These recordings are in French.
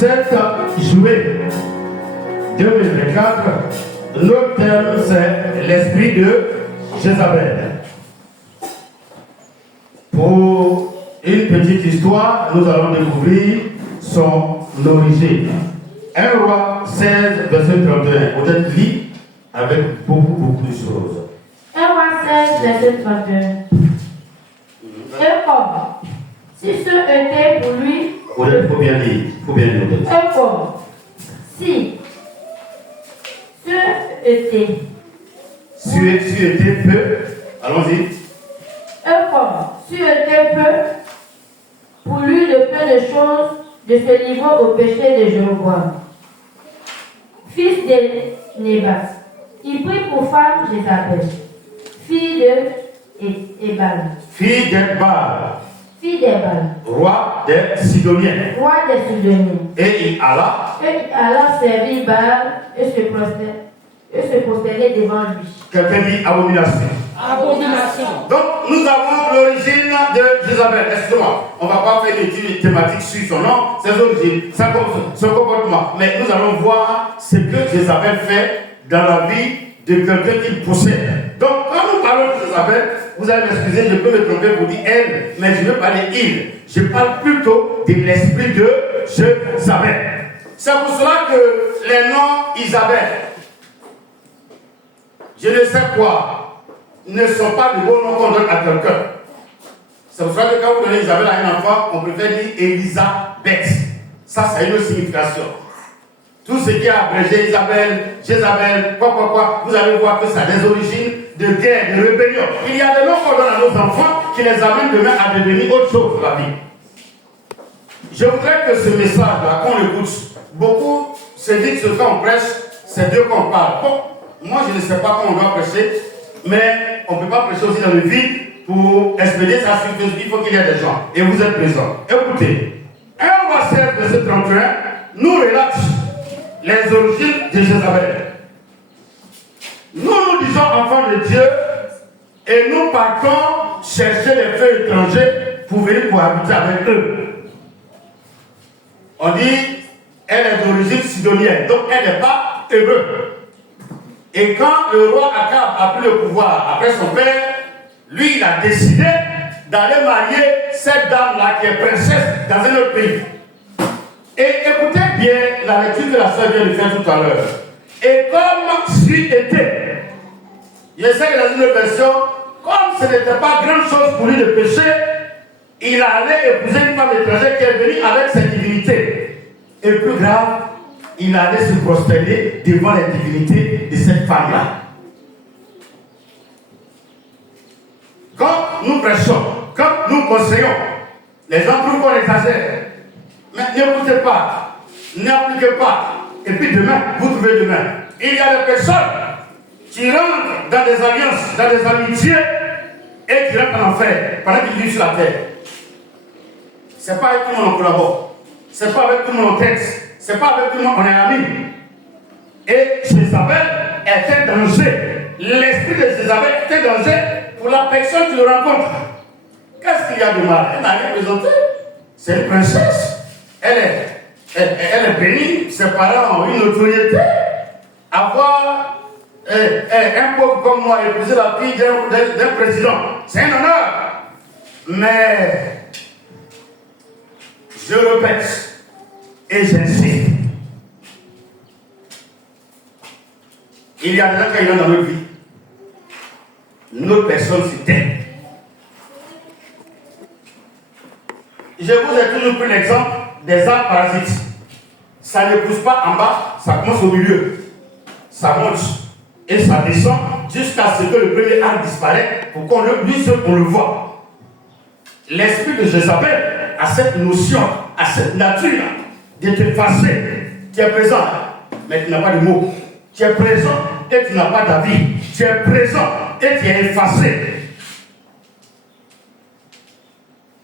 7 juillet 2024, notre thème c'est l'esprit de Jézabel. Pour une petite histoire, nous allons découvrir son origine. 1 Roi 16, verset 31. Peut-être lit avec beaucoup de choses. 1 Roi 16, verset 31. Et comme, si ce était pour lui, Il faut bien lire. et comme, si ce était, Si était peu, allons-y. et comme, si était peu, pour lui de peu de choses de se livrer au péché de Jéroboam, fils de Nébat. Il prit pour femme Jézabel, fille de Ébal. Fille d'Ebal, Fille d'Ébal, roi des Sidoniens. roi des Sidoniens. Et il alla, Et il alla servir Baal et se prosterner devant lui. quelqu'un dit abomination. Abomination. Donc nous avons l'origine de Jézabel. Excusez-moi, on ne va pas faire une étude thématique sur son nom, ses origines, son comportement. Mais nous allons voir ce que Jézabel fait dans la vie de quelqu'un qu'il possède. Donc quand nous parlons de Jézabel, vous allez m'excuser, je peux me tromper pour dire elle, mais je veux parler il. Je parle plutôt de l'esprit de Jézabel. C'est pour cela que les noms Isabelle, je ne sais quoi, ne sont pas de bons noms qu'on donne à quelqu'un. C'est pour cela que quand vous donnez Isabelle à un enfant, on préfère dire Elisabeth. Ça a une signification. Tout ce qui est abrégé, Isabelle, Jézabel, quoi, vous allez voir que ça a des origines de guerre, de rébellion. Il y a des noms qu'on donne à nos enfants qui les amènent demain à devenir autre chose dans la vie. Je voudrais que ce message-là, qu'on l'écoute, beaucoup se disent que quand on prêche, c'est Dieu qu'on parle. Bon, moi je ne sais pas comment on doit prêcher, mais on ne peut pas prêcher aussi dans le vide pour expédier ça sur Facebook. Il faut qu'il y ait des gens. Et vous êtes présents. Écoutez, 1 Roi 16, verset 31, nous relate les origines de Jézabel. Nous disons enfants de Dieu et nous partons chercher les feux étrangers pour venir cohabiter avec eux. On dit, elle est d'origine sidonienne, donc elle n'est pas hébreu. Et quand le roi Akab a pris le pouvoir après son père, lui il a décidé d'aller marier cette dame-là qui est princesse dans un autre pays. Et écoutez bien la lecture que la sœur vient de faire tout à l'heure. Et comme si était, j'essaie dans une version, comme ce n'était pas grande chose pour lui de pécher, il allait épouser une femme étrangère qui est venue avec ses divinités. Et plus grave, il allait se prosterner devant les divinités de cette femme-là. Quand nous prêchons, quand nous conseillons, les gens trouvent qu'on exagère. Mais n'écoutez pas, n'appliquez pas. Et puis demain, vous trouvez demain. Il y a des personnes qui rentrent dans des alliances, dans des amitiés, et qui rentrent en enfer pendant qu'ils vivent sur la terre. C'est pas avec tout le monde on collabore. C'est pas avec tout le monde on texte. C'est pas avec tout le monde on est amis. Et Jézabel est un danger. L'esprit de Jézabel est un danger pour la personne qui le rencontre. Qu'est-ce qu'il y a de mal? Elle n'a rien présenté. C'est une princesse. Elle est bénie. Ses parents ont une notoriété. Avoir un pauvre comme moi épouser la fille d'un président, c'est un honneur. Mais je répète et j'insiste. Il y a des gens qui sont dans notre vie. Notre personne se tait. Je vous ai toujours pris l'exemple des arbres parasites. Ça ne pousse pas en bas, ça commence au milieu. Ça monte et ça descend jusqu'à ce que le premier arbre disparaisse pour qu'on le voit. L'esprit de Jézabel a cette notion, a cette nature de t'effacer. Tu es présent, mais tu n'as pas de mots. Tu es présent et tu n'as pas d'avis. Tu es présent et tu es effacé.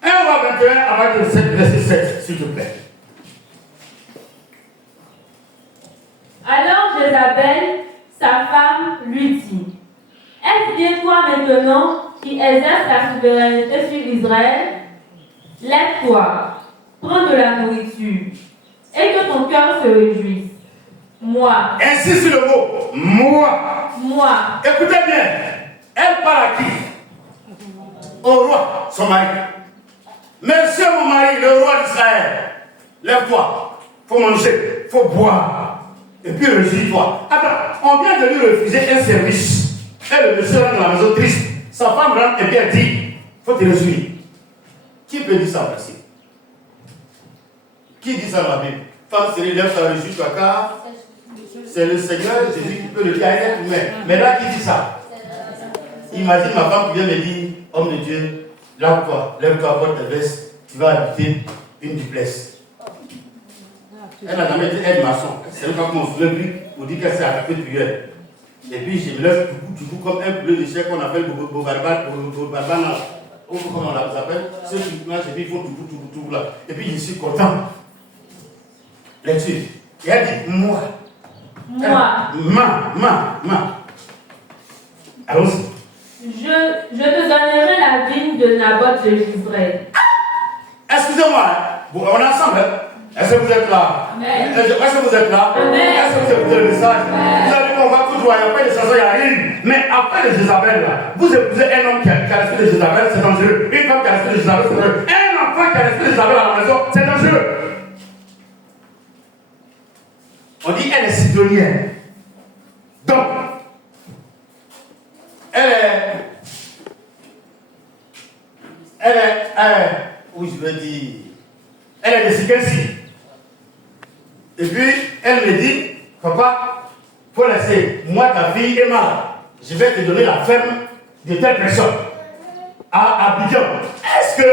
1 Roi 21 à partir de 7, verset 7, s'il te plaît. Alors Jézabel, sa femme, lui dit: Est-ce bien toi maintenant qui exerces la souveraineté sur Israël? Lève-toi, prends de la nourriture et que ton cœur se réjouisse. Moi. Insiste sur le mot. Moi. Moi. Écoutez bien. Elle parle à qui? Au roi, son mari. Monsieur mon mari, le roi d'Israël, lève-toi. Faut manger, faut boire. Et puis réjouis-toi. Attends, on vient de lui refuser un service. Et le monsieur rentre dans la maison triste. Sa femme rentre et puis elle dit, faut te réjouir. Qui peut dire ça en principe? Qui dit ça dans la Bible? Femme, c'est lève-toi, réjouis-toi car c'est le Seigneur Jésus qui peut le dire à un être humain. Mais là, qui dit ça? Imagine ma femme qui vient me dire, homme de Dieu, lève-toi, porte tes vestes, tu vas habiter une duplex. Elle n'a jamais dit aide maçon. C'est une fois qu'on se lève plus pour dire qu'elle s'est attaquée de prière. Et puis je me lève du coup comme un poulet de chair qu'on appelle Bobarban, ou comment on l'appelle. Ceux qui ils font tout là. Et puis je suis content. Lecture. Et elle dit moi. Allons-y. Je te donnerai la vigne de Naboth de Jezreel. Excusez-moi, bon, on est ensemble. Est-ce que vous êtes là? Amen. Est-ce que vous êtes là? Amen. Est-ce que vous écoutez le message? Vous allez voir, on va tout droit, il n'y a pas de chanson, il n'y a rien. Mais après les Jézabel, là, vous épousez un homme qui a l'esprit de Jézabel, c'est dangereux. Une femme qui a l'esprit de Jézabel, c'est dangereux. Un enfant qui a l'esprit de Jézabel à la maison, c'est dangereux. On dit elle est sidonienne. Donc, oui, je veux dire, elle est de Sikensi. Et puis, elle me dit, papa, il faut laisser, moi, ta fille est malade. Je vais te donner la ferme de telle personne à Abidjan. Est-ce que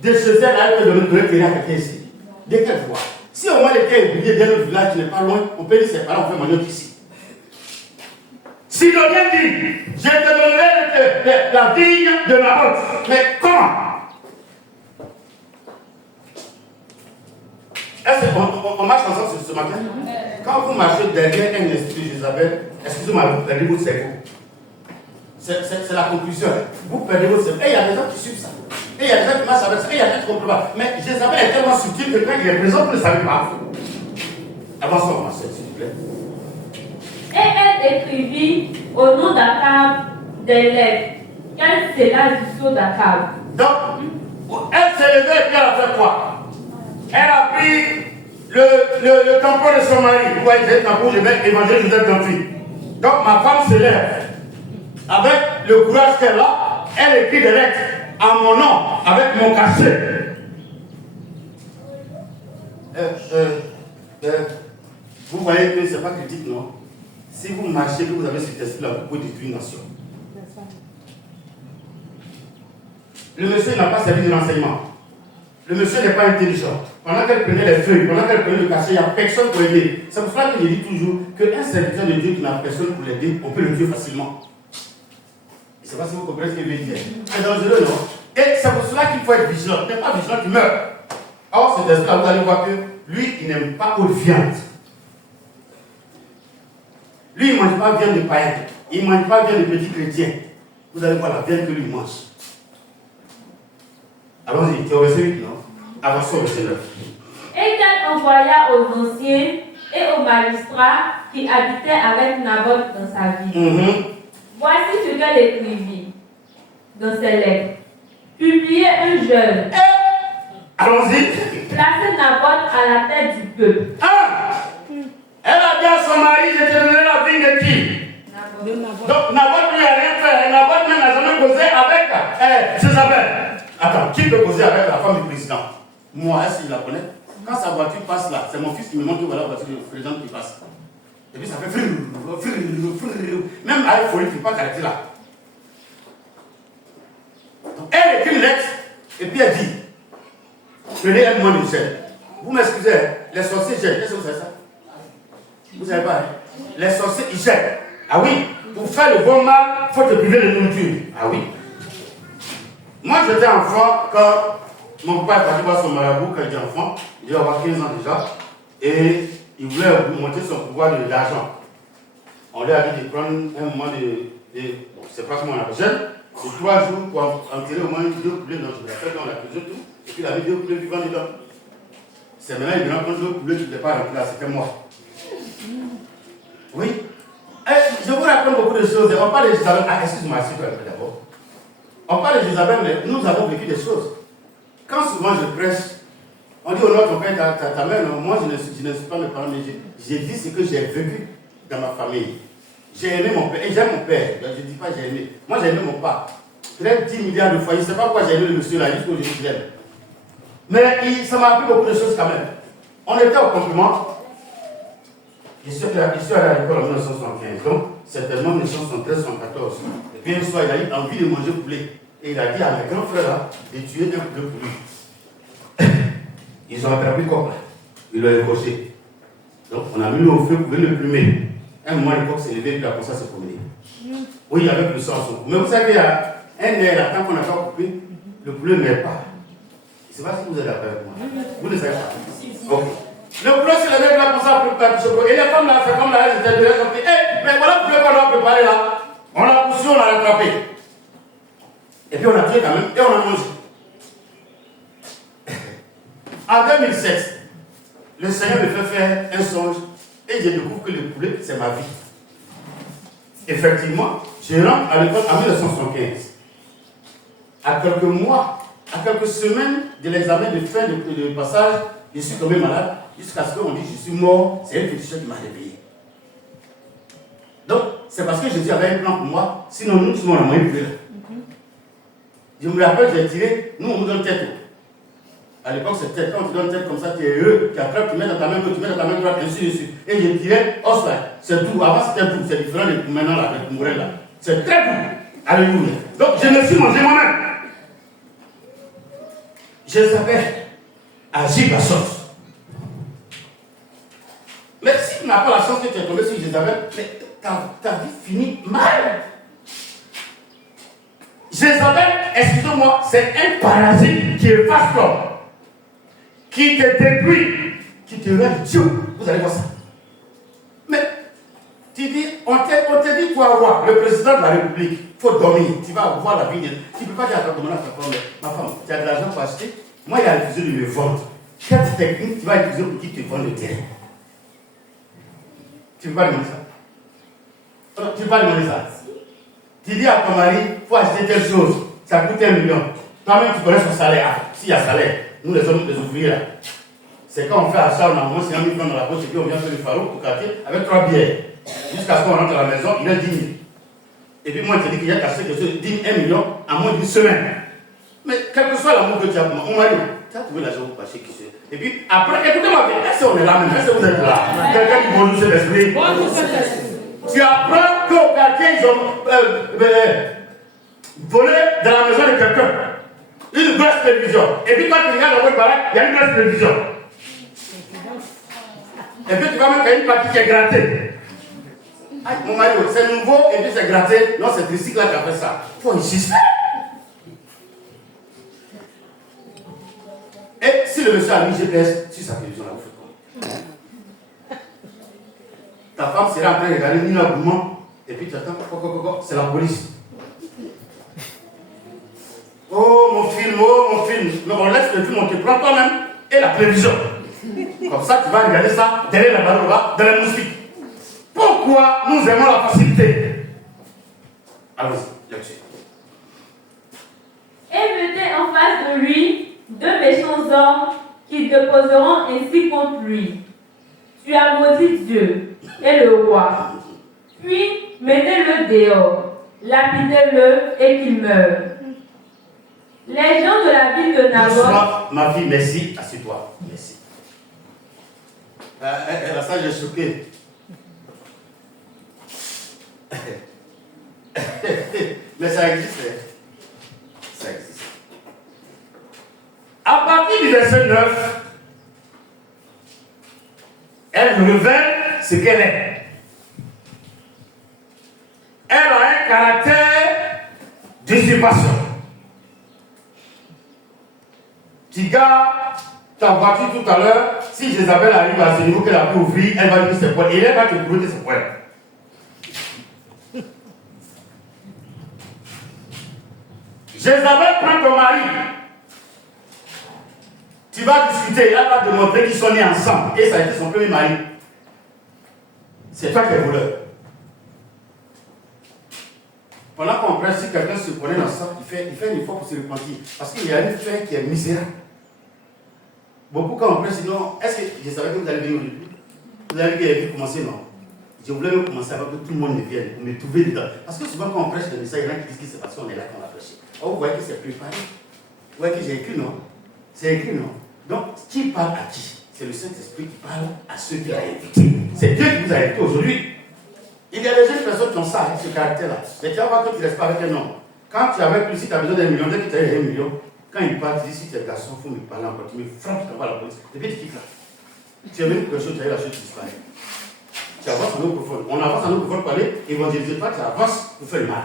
de ce fait-là, elle peut donner à quelqu'un ici? De quelle voie? Si au moins les cas est oublié dans notre village qui n'est pas loin, on peut dire ses parents, on fait manger ici. Si l'on vient dit, je te donnerai la vigne de Naboth. Mais comment? Est-ce qu'on marche ensemble ce matin? Quand vous marchez derrière un esprit de Jézabel, excusez-moi, vous perdez votre cerveau. C'est la conclusion. Vous perdez votre cerveau. Et il y a des gens qui suivent ça. Et il y a des gens qui marchent avec ça. Et il y a des gens qui ne comprennent pas. Mais Jézabel est tellement subtil que quand il est présent, vous ne savez pas. Avançons, ma soeur, s'il vous plaît. Et elle écrivit au nom d'Akab des lettres, qu'elle scella du sceau d'Akab. Donc, elle s'est levée et puis elle a fait quoi? Elle a pris le tampon de son mari. Vous voyez, j'ai le tampon, je mets évangile Joseph Danti. Donc, ma femme se lève. Avec le courage qu'elle a, elle écrit des lettres à mon nom, avec mon cachet. Vous voyez que ce n'est pas critique, non? Si vous marchez, que vous avez cet esprit-là, vous pouvez détruire une nation. Le monsieur n'a pas servi de renseignement. Le monsieur n'est pas intelligent. Pendant qu'elle prenait les feuilles, pendant qu'elle prenait le cachet, il n'y a personne pour aider. C'est pour cela que je dis toujours qu'un serviteur de Dieu qui n'a personne pour l'aider, on peut le tuer facilement. Je ne sais pas si vous comprenez ce que je veux dire. C'est dangereux, non? Et c'est pour cela qu'il faut être vigilant. Il n'est pas vigilant, tu meurs. Or, cet esprit-là, vous allez voir que lui, il n'aime pas haute viande. Lui, il ne mange pas viande de païen. Il ne mange pas viande de petits chrétiens. Vous allez voir la viande que lui mange. Allons-y, tu es au verset 8, non? Avançons au verset 9. Et qu'elle envoya aux anciens et aux magistrats qui habitaient avec Naboth dans sa ville. Voici ce qu'elle écrivit dans ses lettres. Publiez un jeûne. Allons-y. Placez Naboth à la tête du peuple. Elle a dit à son mari, je te donnerai la vigne de qui? Donc Naboth lui a rien fait. Naboth même n'a jamais causé avec Jézabel. Attends, qui peut causer avec la femme du président? Moi, est-ce qu'il la connaît? Quand sa voiture passe là, c'est mon fils qui me montre que voilà la voiture du président qui passe. Et puis ça fait même à folie, il ne faut pas t'arrêter là. Donc elle écrit une lettre et puis elle dit, prenez un moment de gel. Vous m'excusez, les sorciers gèlent. Qu'est-ce que vous savez ça? Vous ne savez pas, hein? Les sorciers ils gèlent. Ah oui, pour faire le bon mal, il faut te priver de nourriture. Ah oui. Moi j'étais enfant quand mon père est parti voir son marabout quand il était enfant. Il devait avoir 15 ans déjà. Et il voulait augmenter son pouvoir d'argent. On lui a dit de prendre un moment bon, c'est pas comment on appelle, c'est 3 jours pour enterrer au moins 2 poulets dans la terre, dans la cuisine, tout. Et puis il a mis 2 poulets vivants dedans. C'est maintenant il me rend compte que le poulet qui ne pas rentrer là, c'était moi. Oui. Je vous raconte beaucoup de choses. On parle de Jézabel. Ah, excuse-moi, s'il vous plaît, d'abord. On parle de Jézabel, mais nous avons vécu des choses. Quand souvent je prêche, on dit au nom de ton père, ta mère, non, moi je ne suis pas mes parents, mais j'ai dit ce que j'ai vécu dans ma famille. J'ai aimé mon père, et j'aime mon père. Je ne dis pas j'ai aimé. Moi j'ai aimé mon père. Peut-être 10 milliards de fois. Je ne sais pas pourquoi j'ai aimé le monsieur là, jusqu'aujourd'hui je l'aime. Mais ça m'a appris beaucoup de choses quand même. On était au compliment. Je suis allé à l'école en 1975, donc certainement 1973-1974. Et puis un soir, il a eu envie de manger poulet. Et il a dit à mes grands frères là, de tuer un poulet pour lui. Ils ont attrapé quoi? Ils l'ont écorché. Donc on a mis le feu pour le plumer. Un moment, l'époque s'est levé, puis il a commencé à se promener. Oui, avec le sang à son cou. Mais vous savez, il y a un air là, tant qu'on n'a pas coupé, le poulet ne meurt pas. Je ne sais pas si vous êtes d'accord avec moi. Vous ne savez pas. Ok. Le poulet, c'est le mec là pour ça, pour se promener. Et les femmes là, c'est comme là, elles étaient deux, elles ont dit, hé, mais voilà le poulet qu'on doit préparer là. On l'a poussé, on l'a rattrapé. Et puis on a tué quand même, et on a mangé. En 2007, le Seigneur me fait faire un songe et je découvre que le poulet, c'est ma vie. Effectivement, je rentre à l'école en 1975. À quelques mois, à quelques semaines de l'examen de fin de passage, je suis tombé malade jusqu'à ce qu'on dise je suis mort. C'est un féticheur qui m'a réveillé. Donc, c'est parce que Jésus avait un plan pour moi, sinon nous, on a moyen de là. Je me rappelle, j'ai tiré, nous on nous donne tête. À l'époque, c'est tête. Quand tu donnes tête comme ça, tu es heureux. Puis après, tu mets dans ta main gauche, tu mets dans ta main droite, ainsi de suite. Et je dirais, oh, c'est tout. Avant, c'était tout. C'est différent de maintenant, là, avec Mourel, là. C'est très doux. Alléluia. Donc, je me suis mangé moi-même. Je s'appelle Agir la sauce. Mais si tu n'as pas la chance que tu es tombé sur Jézabel, mais ta vie finit mal. Jézabel, excusez-moi, c'est un parasite qui efface l'homme, qui te détruit, qui te rend Dieu. Vous allez voir ça. Mais tu dis, on te dit, toi, roi, le président de la République, il faut dormir, tu vas voir la vie. Tu ne peux pas dire à ta femme, ma femme, tu as de l'argent pour acheter, moi il y a refusé de me vendre. Quelle technique tu vas utiliser pour qu'il te vende le terrain? Tu ne peux pas demander ça. Tu ne peux pas demander ça. Tu dis à ton mari, il faut acheter telle chose, ça coûte 1 million. Toi-même, tu connais son salaire. S'il y a salaire, nous les hommes, les ouvriers là. C'est quand on fait achat, on a moins 50 000 francs dans la poche et puis on vient faire le pharo pour quartier avec 3 bières. Jusqu'à ce qu'on rentre à la maison, il a 10 000. Et puis moi, je te dis qu'il y a caché quelque chose, 1 million en moins d'une semaine. Mais quel que soit l'amour que tu as pour moi, on m'a dit, tu as trouvé l'argent pour acheter qui c'est. Et puis après, écoutez-moi bien, est-ce qu'on est là même? Est-ce que vous êtes là? Quelqu'un qui conduit cet esprit. Tu apprends qu'au quartier, ils ont volé dans la maison de quelqu'un une grosse télévision. Et puis quand tu regardes dans votre baraque, il y a une grosse télévision. Et puis tu vas mettre une partie qui est grattée. Ah, mon mari, c'est nouveau et puis c'est gratté. Non, c'est Tricycle là qui a fait ça. Il faut insister. Et si le monsieur a mis GPS sur sa télévision, là, vous faites quoi? Ta femme sera en train de regarder Nina Bouman, et puis tu attends, c'est la police. Oh mon film. Mais on laisse le film, on te prend toi-même et la télévision. Comme ça, tu vas regarder ça derrière la barre dans les moustiques. Pourquoi nous aimons la facilité? Allons-y, là-dessus. Et mettez en face de lui 2 méchants hommes qui te poseront ainsi contre lui. Tu as maudit Dieu et le roi. Puis mettez-le dehors, lapidez-le et qu'il meure. Les gens de la ville de Naboth. Bonsoir, ma fille, merci. Assieds-toi. Merci. Ça, j'ai choqué. Mais ça existe. Ça existe. À partir du verset 9, elle révèle ce qu'elle est. Elle a un caractère d'usurpation. Tu gardes ta voiture tout à l'heure, si Jézabel arrive à ce niveau qu'elle a pu ouvrir, elle va dire ses points. Et elle va te brûler ses points. Jézabel prend ton mari. Tu vas discuter, elle va démontrer qu'ils sont nés ensemble. Et ça a été son premier mari. C'est toi qui es voleur. Pendant qu'on presse, si quelqu'un se connaît dans ça, il fait un effort pour se repentir. Parce qu'il y a une fin qui est misérable. Beaucoup quand on presse, non, est-ce que je savais que vous allez venir aujourd'hui? Vous allez venir commencer, non? Je voulais même commencer avant que tout le monde ne vienne, pour me trouver dedans. Parce que souvent quand on prêche le message, il y en a qui disent que c'est parce qu'on est là qu'on a prêché. Oh, vous voyez que c'est préparé. Vous voyez que j'ai écrit, non? C'est écrit, non? Donc, qui parle à qui? C'est le Saint-Esprit qui parle à ceux qui l'ont invité. C'est Dieu qui vous a invité aujourd'hui. Il y a des jeunes personnes qui ont ça, ce caractère-là. Mais tu vas voir que tu ne restes pas avec un homme. Quand tu avais plus, si tu as besoin d'un million, dès que tu as 1 million, quand il part, tu dis si tu es garçon, il faut me parler encore. Tu me frappes, tu t'envoies à la police. Et puis tu quittes là. Tu es venu pour quelque chose, tu as eu la chose qui disparaît. Tu avances en eau profonde. On avance en eau profonde pour aller évangéliser. Toi, tu avances pour faire le mal.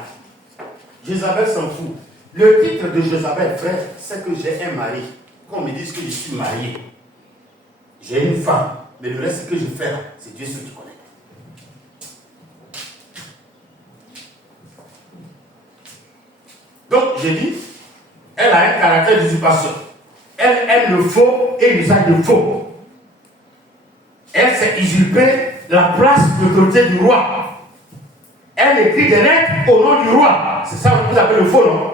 Jézabel s'en fout. Le titre de Jézabel, frère, c'est que j'ai un mari. Qu'on me dise que je suis marié. J'ai une femme. Mais le reste, ce que je fais là, c'est Dieu seul qui connaît. Donc, j'ai dit, elle a un caractère d'usurpation. Elle aime le faux et l'usage du faux. Elle s'est usurpée la place de côté du roi. Elle écrit des lettres au nom du roi. C'est ça que vous appelez le faux, non?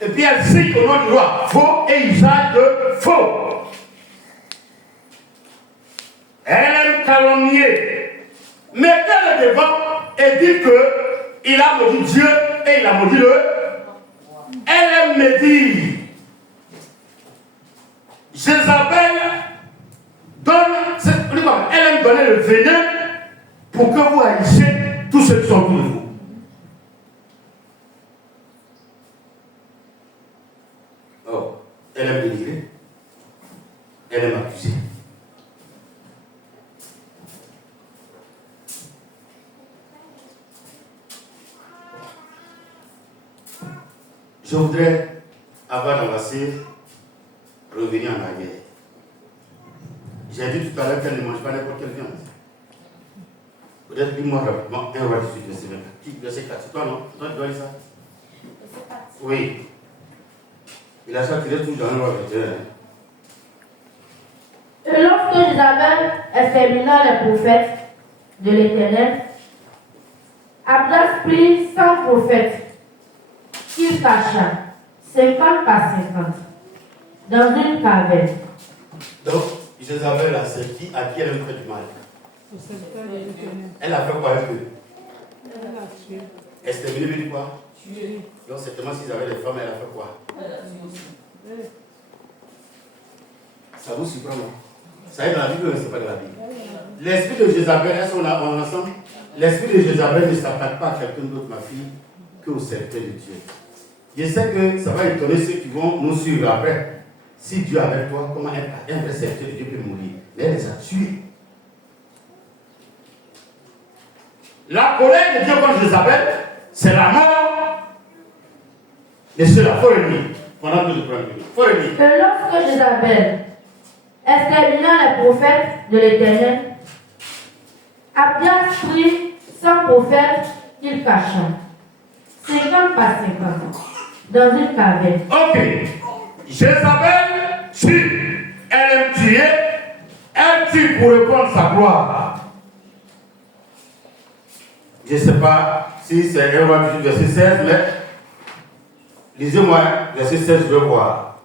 Et puis elle signe au nom du roi. Faux et usage de faux. Elle aime calomnier. Mettez-le devant et dites qu'il a maudit Dieu et il a maudit le. Elle aime me dire. Jézabel elle aime donner le venin pour que vous haïssiez tous ceux qui sont autour de vous. Oh, elle aime dénigrer. Elle aime accuser. Je voudrais, avant d'embrasser, revenir en arrière. J'ai dit tout à l'heure qu'elle ne mange pas n'importe quelle viande. Peut-être dis-moi rapidement 1 roi 18, verset 24. Verset 4, c'est toi, non? Toi, tu dois lire ça? Oui. Il a ça tiré tout dans 1 roi 21. Et lorsque Jézabel extermina les prophètes de l'Éternel, Abdas prit 100 prophètes qu'il cacha, 50 par 50, dans une caverne. Donc, Jézabel, c'est qui à qui elle a fait du mal? Elle a fait quoi avec eux? Exterminer veut dire quoi? Donc, certainement, s'ils avaient des femmes, elle a fait quoi? Ça vous surprend, non? Ça est dans la Bible ou c'est pas dans la Bible? L'esprit de Jézabel, est-ce qu'on a ensemble? L'esprit de Jézabel ne s'attaque pas à quelqu'un d'autre, ma fille, qu'au serviteur de Dieu. Je sais que ça va étonner ceux qui vont nous suivre après. Si Dieu est avec toi, comment un vrai serviteur de Dieu peut mourir? Mais elle les a tués. La colère de Dieu contre Jézabel, c'est la mort de ceux-là. Il faut le dire. Pendant que je prends le livre. Il faut le dire. Et lorsque Jézabel extermina les prophètes de l'Éternel, Abdias prit 100 prophètes qu'il cacha, 50 par 50, dans une caverne. Ok. Jézabel tue. Elle aime tuer. Elle tue pour répandre sa gloire. Je ne sais pas si c'est 1 roi 18, verset 16, mais lisez-moi verset 16, je veux voir.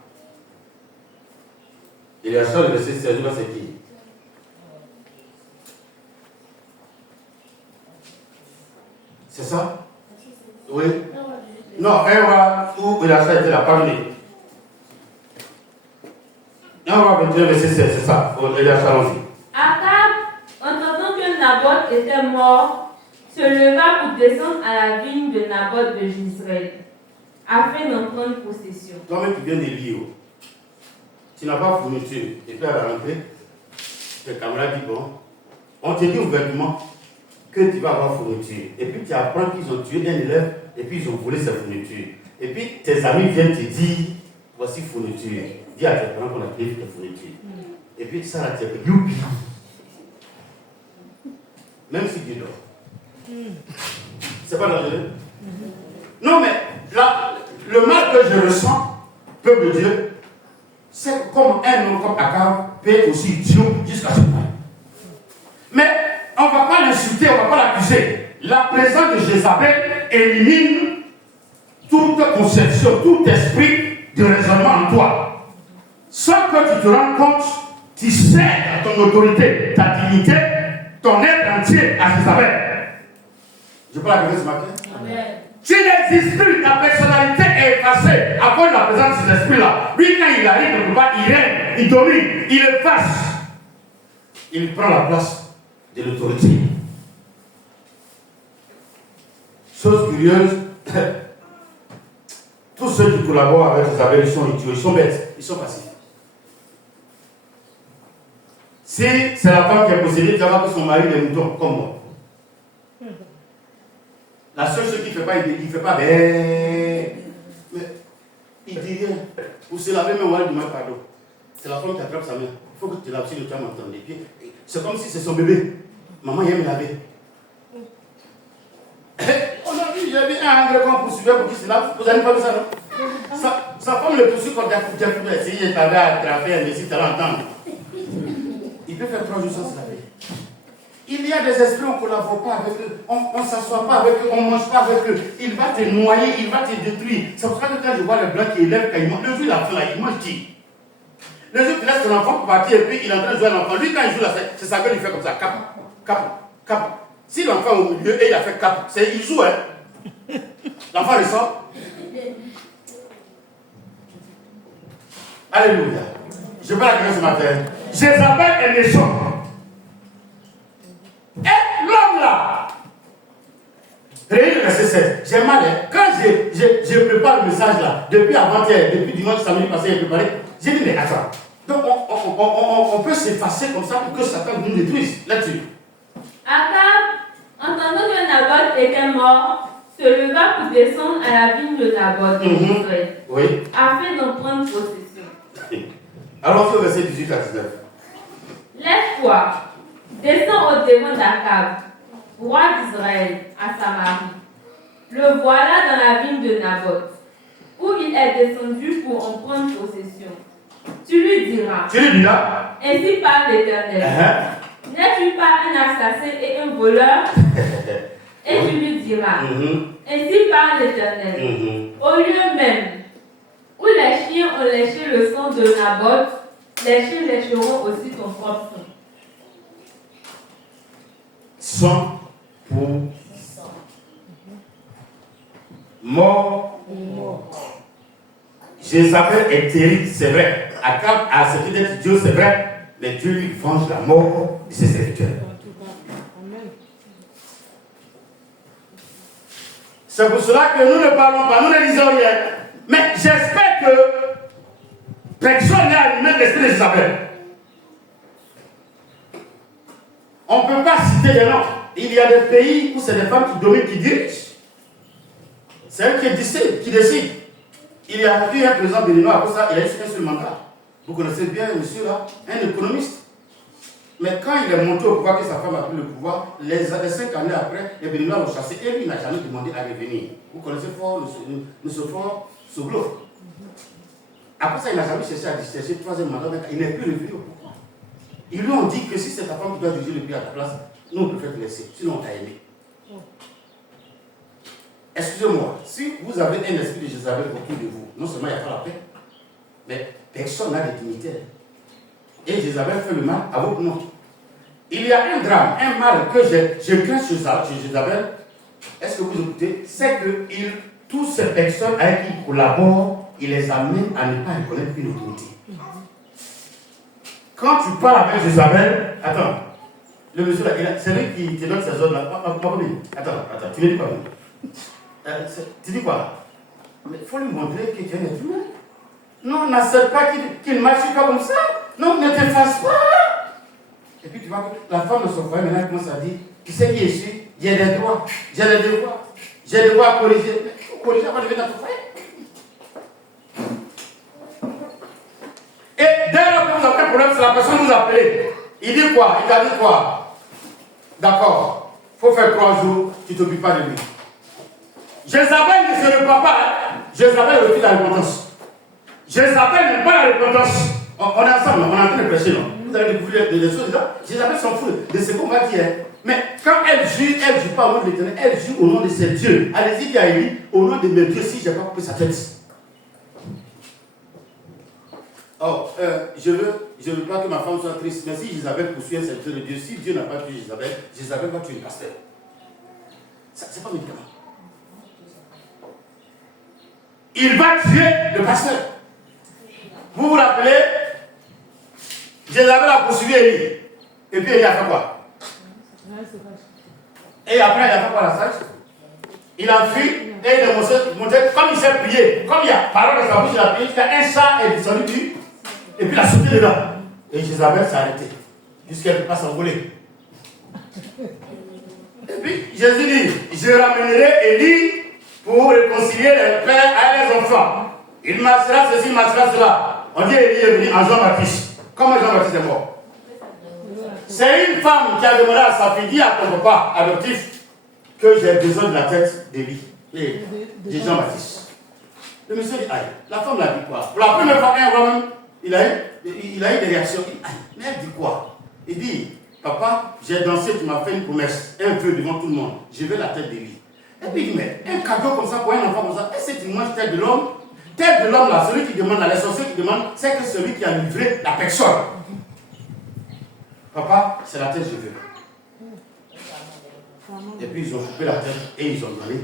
Il y a ça, le verset 16, je vois c'est qui? C'est ça? Oui? Non, 1 roi où il a ça été la pardonné. 1 roi 21, verset 16, c'est ça. Il y a ça aussi. Akab, entendant que Naboth était mort, se leva pour descendre à la vigne de Naboth de Jezreel, afin d'en prendre possession. Toi-même, tu viens de lire. Tu n'as pas fourniture. Et puis à la rentrée, tes camarades disent bon, on te dit ouvertement que tu vas avoir fourniture. Et puis tu apprends qu'ils ont tué un élève et puis ils ont volé sa fourniture. Et puis tes amis viennent te dire voici fourniture. Dis à tes parents qu'on a pris ta fourniture. Et puis ça là, tu es youpi. Même si tu dors. C'est pas dangereux? Non, mais là, le mal que je ressens, peuple de Dieu, c'est comme un homme comme Akab peut être aussi idiot jusqu'à ce point. Mais on ne va pas l'insulter, on ne va pas l'accuser. La présence de Jézabel élimine toute conception, tout esprit de raisonnement en toi. Sans que tu te rendes compte, tu cèdes à ton autorité, ta dignité, ton être entier à Jézabel. Je peux la ce matin? Amen. Tu n'existes plus, ta personnalité est effacée à cause de la présence de cet esprit-là. Lui, quand il arrive, il ne peut pas, il règne, il domine, il efface. Il prend la place de l'autorité. Chose curieuse, tous ceux qui collaborent avec Jézabel, ils sont idiots, ils sont bêtes, ils sont passifs. Si c'est la femme qui est possédée, tu vas voir que son mari est mouton, comme moi. La seule chose qu'il ne fait pas, il ne fait pas, mais il dit rien. Pour se laver, mais on va lui demander pardon. C'est la femme qui attrape sa main. Il faut que tu laves si le temps m'entend les pieds. C'est comme si c'est son bébé. Maman, il aime laver. Aujourd'hui, j'ai vu un Anglais qu'on poursuivait pour qu'il se lave. Vous n'avez pas vu ça, non? Sa femme le poursuit comme il a essayé de attraper, mais si tu l'entends. Il peut faire 3 jours sans se laver. Il y a des esprits, on ne collabore pas avec eux, on ne s'assoit pas avec eux, on ne mange pas avec eux. Il va te noyer, il va te détruire. C'est pour ça que quand je vois les blancs qui élèvent, quand ils mangent, le jour il a fait là, il mange qui? Le jour il laisse son enfant pour partir et puis il est en train de jouer à l'enfant. Lui, quand il joue là, c'est sa gueule, il fait comme ça, cap, cap, cap. Si l'enfant est au milieu et il a fait cap, il joue, hein. L'enfant ressort. Alléluia. Je vais la ce matin. Jézabel est méchant. Et l'homme là, regardez le verset 16. J'ai mal, hein. Quand je prépare le message là, depuis avant-hier, depuis dimanche, samedi passé, j'ai préparé, j'ai dit, mais attends, donc on peut s'effacer comme ça pour que Satan nous détruise là-dessus. Akab, entendant que Naboth était mort, se leva pour descendre à la vigne de Naboth Oui. afin d'en prendre possession. Alors, au verset 18 à 19. Lève-toi, descends au devant d'Akab, roi d'Israël, à Samarie. Le voilà dans la vigne de Naboth, où il est descendu pour en prendre possession. Tu lui diras, ainsi parle l'Éternel. N'es-tu pas un assassin et un voleur? Et tu lui diras, ainsi parle l'Éternel. Au lieu même où les chiens ont léché le sang de Naboth, les chiens lécheront aussi ton propre sang. 100%. Mort. Jézabel est terrible, c'est vrai. Akab a accepté d'être Dieu, c'est vrai. Mais Dieu lui venge la mort de ses serviteurs. C'est pour cela que nous ne parlons pas, nous ne disons rien. Mais j'espère que personne n'a allumé l'esprit de Jézabel. On ne peut pas citer les noms. Il y a des pays où c'est des femmes qui dominent, qui dirigent. C'est elles qui décident. Il y a eu un président béninois, après ça, il a eu un seul mandat. Vous connaissez bien monsieur là, un économiste. Mais quand il est monté au pouvoir, que sa femme a pris le pouvoir, les 5 années après, les Béninois l'ont chassé et lui il n'a jamais demandé à revenir. Vous connaissez fort M. Fort Soglo. Après ça, il n'a jamais cherché à chercher le 3e mandat, mais il n'est plus revenu au pouvoir. Ils lui ont dit que si c'est ta femme qui doit diriger le pays à ta place, nous on préfère te laisser, sinon on t'a aimé. Excusez-moi, si vous avez un esprit de Jézabel autour de vous, non seulement il n'y a pas la paix, mais personne n'a de dignité. Et Jézabel fait le mal à votre nom. Il y a un drame, un mal que je crains chez Jézabel. Est-ce que vous écoutez? C'est que toutes ces personnes avec qui il collabore, il les amène à ne pas reconnaître une autorité. Quand tu parles avec Jézabel, attends, le monsieur là, c'est lui qui te donne ces ordres là. Attends, tu ne dis pas. Tu dis quoi? Mais il faut lui montrer que tu es un être humain. Non, n'accepte pas qu'il ne marche pas comme ça. Non, ne te fasse pas. Et puis tu vois que la femme de son foyer maintenant commence à dire, tu sais qui je suis? J'ai des droits, j'ai des devoirs. J'ai des devoirs à corriger. Mais il faut corriger avant de venir dans ton foyer. Et dès lors que vous avez un problème, c'est la personne vous appelle. Il dit quoi? Il t'a dit quoi? D'accord, il faut faire 3 jours, tu ne t'occupes pas de lui. Jézabel ne se repent pas. Jézabel refuse la repentance. Jézabel n'aime pas la repentance. On est ensemble, on est en train de prêcher, non? Vous allez découvrir des choses là. Jézabel s'en fout de ce qu'on va dire. Mais quand elle jure pas au nom de l'Éternel, elle jure au nom de ses dieux. Allez-y, dit à Élie, au nom de mes dieux, si je n'ai pas coupé sa tête. Oh, je veux pas que ma femme soit triste, mais si Jézabel poursuit un serviteur de Dieu, si Dieu n'a pas tué Jézabel, Jézabel va tuer le pasteur. C'est pas médicament. Il va tuer le pasteur. Vous vous rappelez, Jézabel a poursuivi Élie. Et puis Élie a fait quoi? Et après, il a fait quoi la sage? Il a fui et il a montré, comme il s'est prié, comme il y a parole dans sa bouche, il a prié, jusqu'à un chat est descendu du. Et puis il a sauté dedans. Et Jézabel s'est arrêtée. Jusqu'à elle ne peut pas s'envoler. Et puis Jésus dit, je ramènerai Élie pour réconcilier les pères à les enfants. Il marchera ceci, il marchera cela. On dit Élie est venu en Jean-Baptiste. Comment Jean-Baptiste est mort? C'est une femme qui a demandé à sa fille, dis à ton papa adoptif que j'ai besoin de la tête d'Élie et de Jean-Baptiste. Le monsieur dit, aïe, la femme l'a dit quoi? Pour la première fois, il a eu des réactions. Il dit, aïe, mais elle dit quoi? Il dit, papa, j'ai dansé, tu m'as fait une promesse, un vœu devant tout le monde, je veux la tête d'Élie. Et puis il dit, mais un cadeau comme ça pour un enfant comme ça, est-ce que tu manges tête de l'homme? Tête de l'homme là, celui qui demande, là, les sorciers qui demandent, c'est que celui qui a livré la personne. Papa, c'est la tête que je veux. Et puis ils ont coupé la tête et ils ont donné.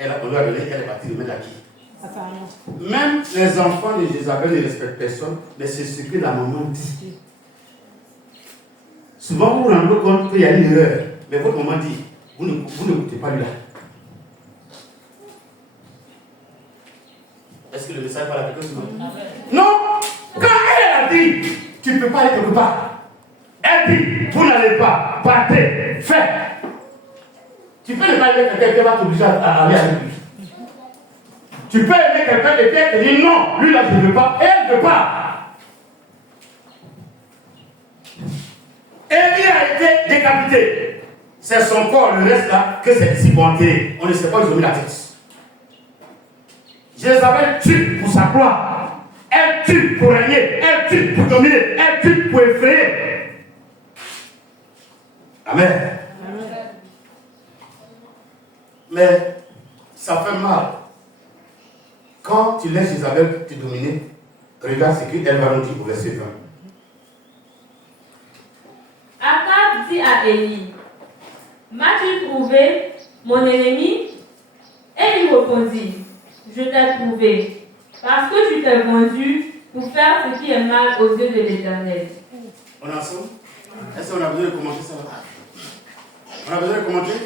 On lui a donné, elle est partie de mettre à qui? Même les enfants de Jézabel ne respectent personne, mais c'est ce que la maman dit. Souvent vous vous rendez compte qu'il y a une erreur, mais votre maman dit, vous n'écoutez pas lui là. Est-ce que le message va l'appliquer souvent? Non! Quand elle a dit, tu ne peux pas aller quelque part. Elle dit, vous n'allez pas, partez, faites. Tu peux ne pas aimer quelqu'un qui va t'obliger à aller avec lui. Tu peux aimer quelqu'un et puis te dire non, lui là je ne veux pas, et elle ne veut pas. Élie a été décapité. C'est son corps, le reste là, que ses disciples ont enterré. On ne sait pas où ils ont mis la tête. Jézabel tue pour sa gloire. Elle tue pour régner. Elle tue pour dominer. Elle tue pour effrayer. Amen. Mais ça fait mal. Quand tu laisses Jézabel te dominer, regarde ce qu'elle va nous dire au verset 20. Akab dit à Élie, m'as-tu trouvé mon ennemi? Et il répondit, je t'ai trouvé, parce que tu t'es vendu pour faire ce qui est mal aux yeux de l'Éternel. On est ensemble? Est-ce qu'on a besoin de commenter ça? On a besoin de commenter?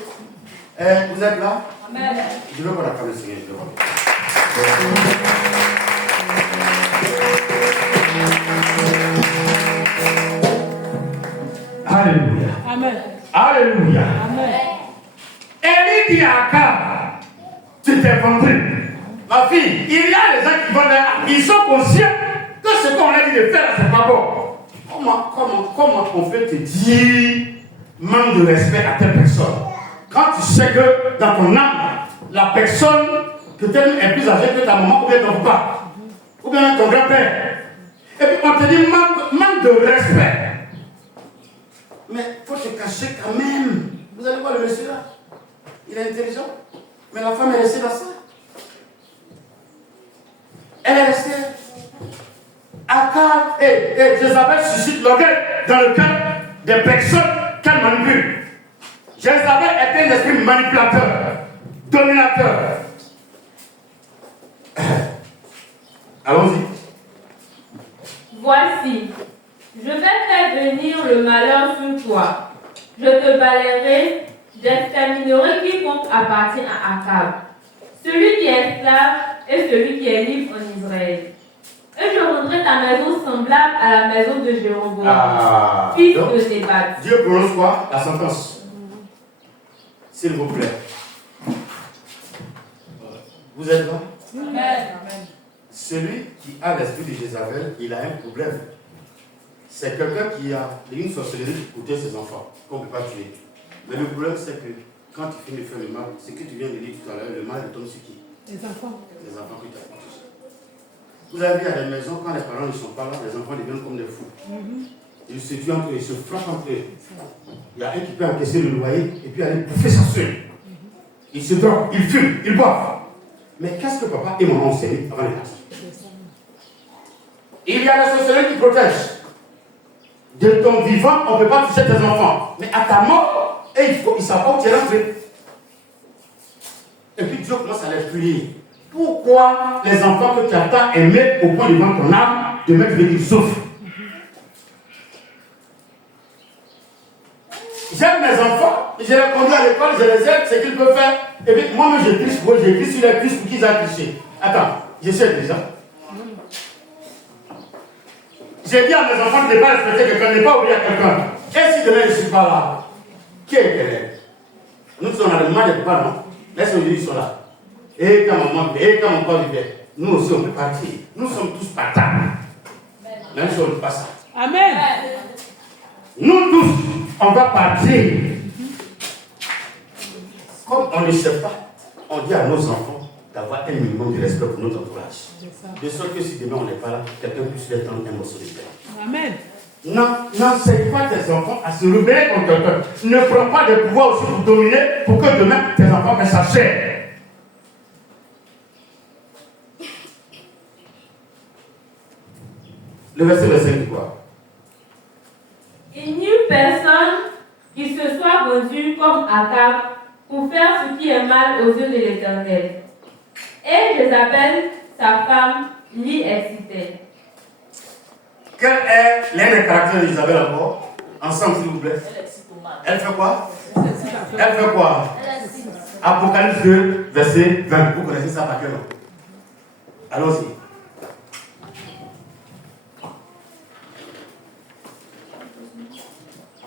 Vous êtes là? Amen. Je veux qu'on acclame le Seigneur. Alléluia. Amen. Alléluia. Amen. Élie dit à Akab, tu t'es vendu. Ma fille, il y a des gens qui vont là, ils sont conscients que ce qu'on a dit de faire, c'est pas bon. Comment on peut te dire manque de respect à telle personne quand tu sais que dans ton âme, la personne peut-être est plus âgée que ta maman ou bien ton papa ou bien ton grand-père. Et puis on te dit manque de respect. Mais il faut te cacher quand même. Vous allez voir le monsieur là. Il est intelligent. Mais la femme est restée dans ça. Elle est restée. Akab et Jézabel suscitent l'orgueil dans le cœur des personnes qu'elle manipule. Jézabel est un esprit manipulateur, dominateur. Allons-y. Voici, je vais faire venir le malheur sur toi. Je te balayerai, j'exterminerai quiconque appartient à Akab, celui qui est esclave et celui qui est libre en Israël. Et je rendrai ta maison semblable à la maison de Jéroboam, fils de Nébat. Dieu prononce quoi? La sentence. S'il vous plaît. Vous êtes là? Amen. Celui qui a l'esprit de Jézabel, il a un problème. C'est quelqu'un qui a une sorcellerie pour tuer ses enfants, qu'on ne peut pas tuer. Mais le problème, c'est que quand tu finis de faire le mal, ce que tu viens de dire tout à l'heure, le mal tombe sur qui? Les enfants. Les enfants que tu as touchés. Vous avez vu à la maison, quand les parents ne sont pas là, les enfants deviennent comme des fous. Ils se tuent entre eux, ils se frappent entre eux. Il y a un qui peut encaisser le loyer et puis aller bouffer sa soeur. Ils se droguent, ils fument, ils boivent. Mais qu'est-ce que papa et maman ont enseigné avant les partir? Il y a la sorcellerie qui protège. De ton vivant, on ne peut pas toucher tes enfants. Mais à ta mort, et ils ne savent pas où tu es rentré. Et puis Dieu commence à les prier. Pourquoi les enfants que tu as tant aimés au point de vendre ton âme, de mettre qu'ils souffrent? J'aime mes enfants, je les conduis à l'école, je les aide, c'est ce qu'ils peuvent faire. Et puis moi-même je triche pour eux, j'écris sur les triches pour qu'ils aient triché. Attends, je sais déjà. J'ai dit à mes enfants de ne pas respecter quelqu'un, de ne pas oublier quelqu'un. Et si demain je ne suis pas là, qui est quelqu'un? Nous sommes dans le moment des papas, non? Laisse-nous dire qu'ils sont là. Et quand maman vivait, et quand mon père vivait, nous aussi on peut partir. Nous sommes tous partables. Même si on ne dit pas ça. Amen. Nous tous, on va partir. Comme on ne sait pas, on dit à nos enfants d'avoir un minimum de respect pour notre entourage. De sorte que si demain on n'est pas là, quelqu'un puisse leur tendre un morceau de terre. Amen. N'enseigne pas tes enfants à se rebeller contre quelqu'un. Ne prends pas de pouvoir aussi pour dominer pour que demain tes enfants fassent sa chair. Le verset 25 dit quoi? Il n'y eut personne qui se soit rendu comme Akab pour faire ce qui est mal aux yeux de l'Éternel. Et Jézabel, sa femme, l'y excitait. Quel est l'un des caractères d'Isabelle encore? Ensemble, s'il vous plaît. Elle fait quoi? Elle fait quoi? Apocalypse 2, verset 20. Vous connaissez ça par cœur? Allons-y.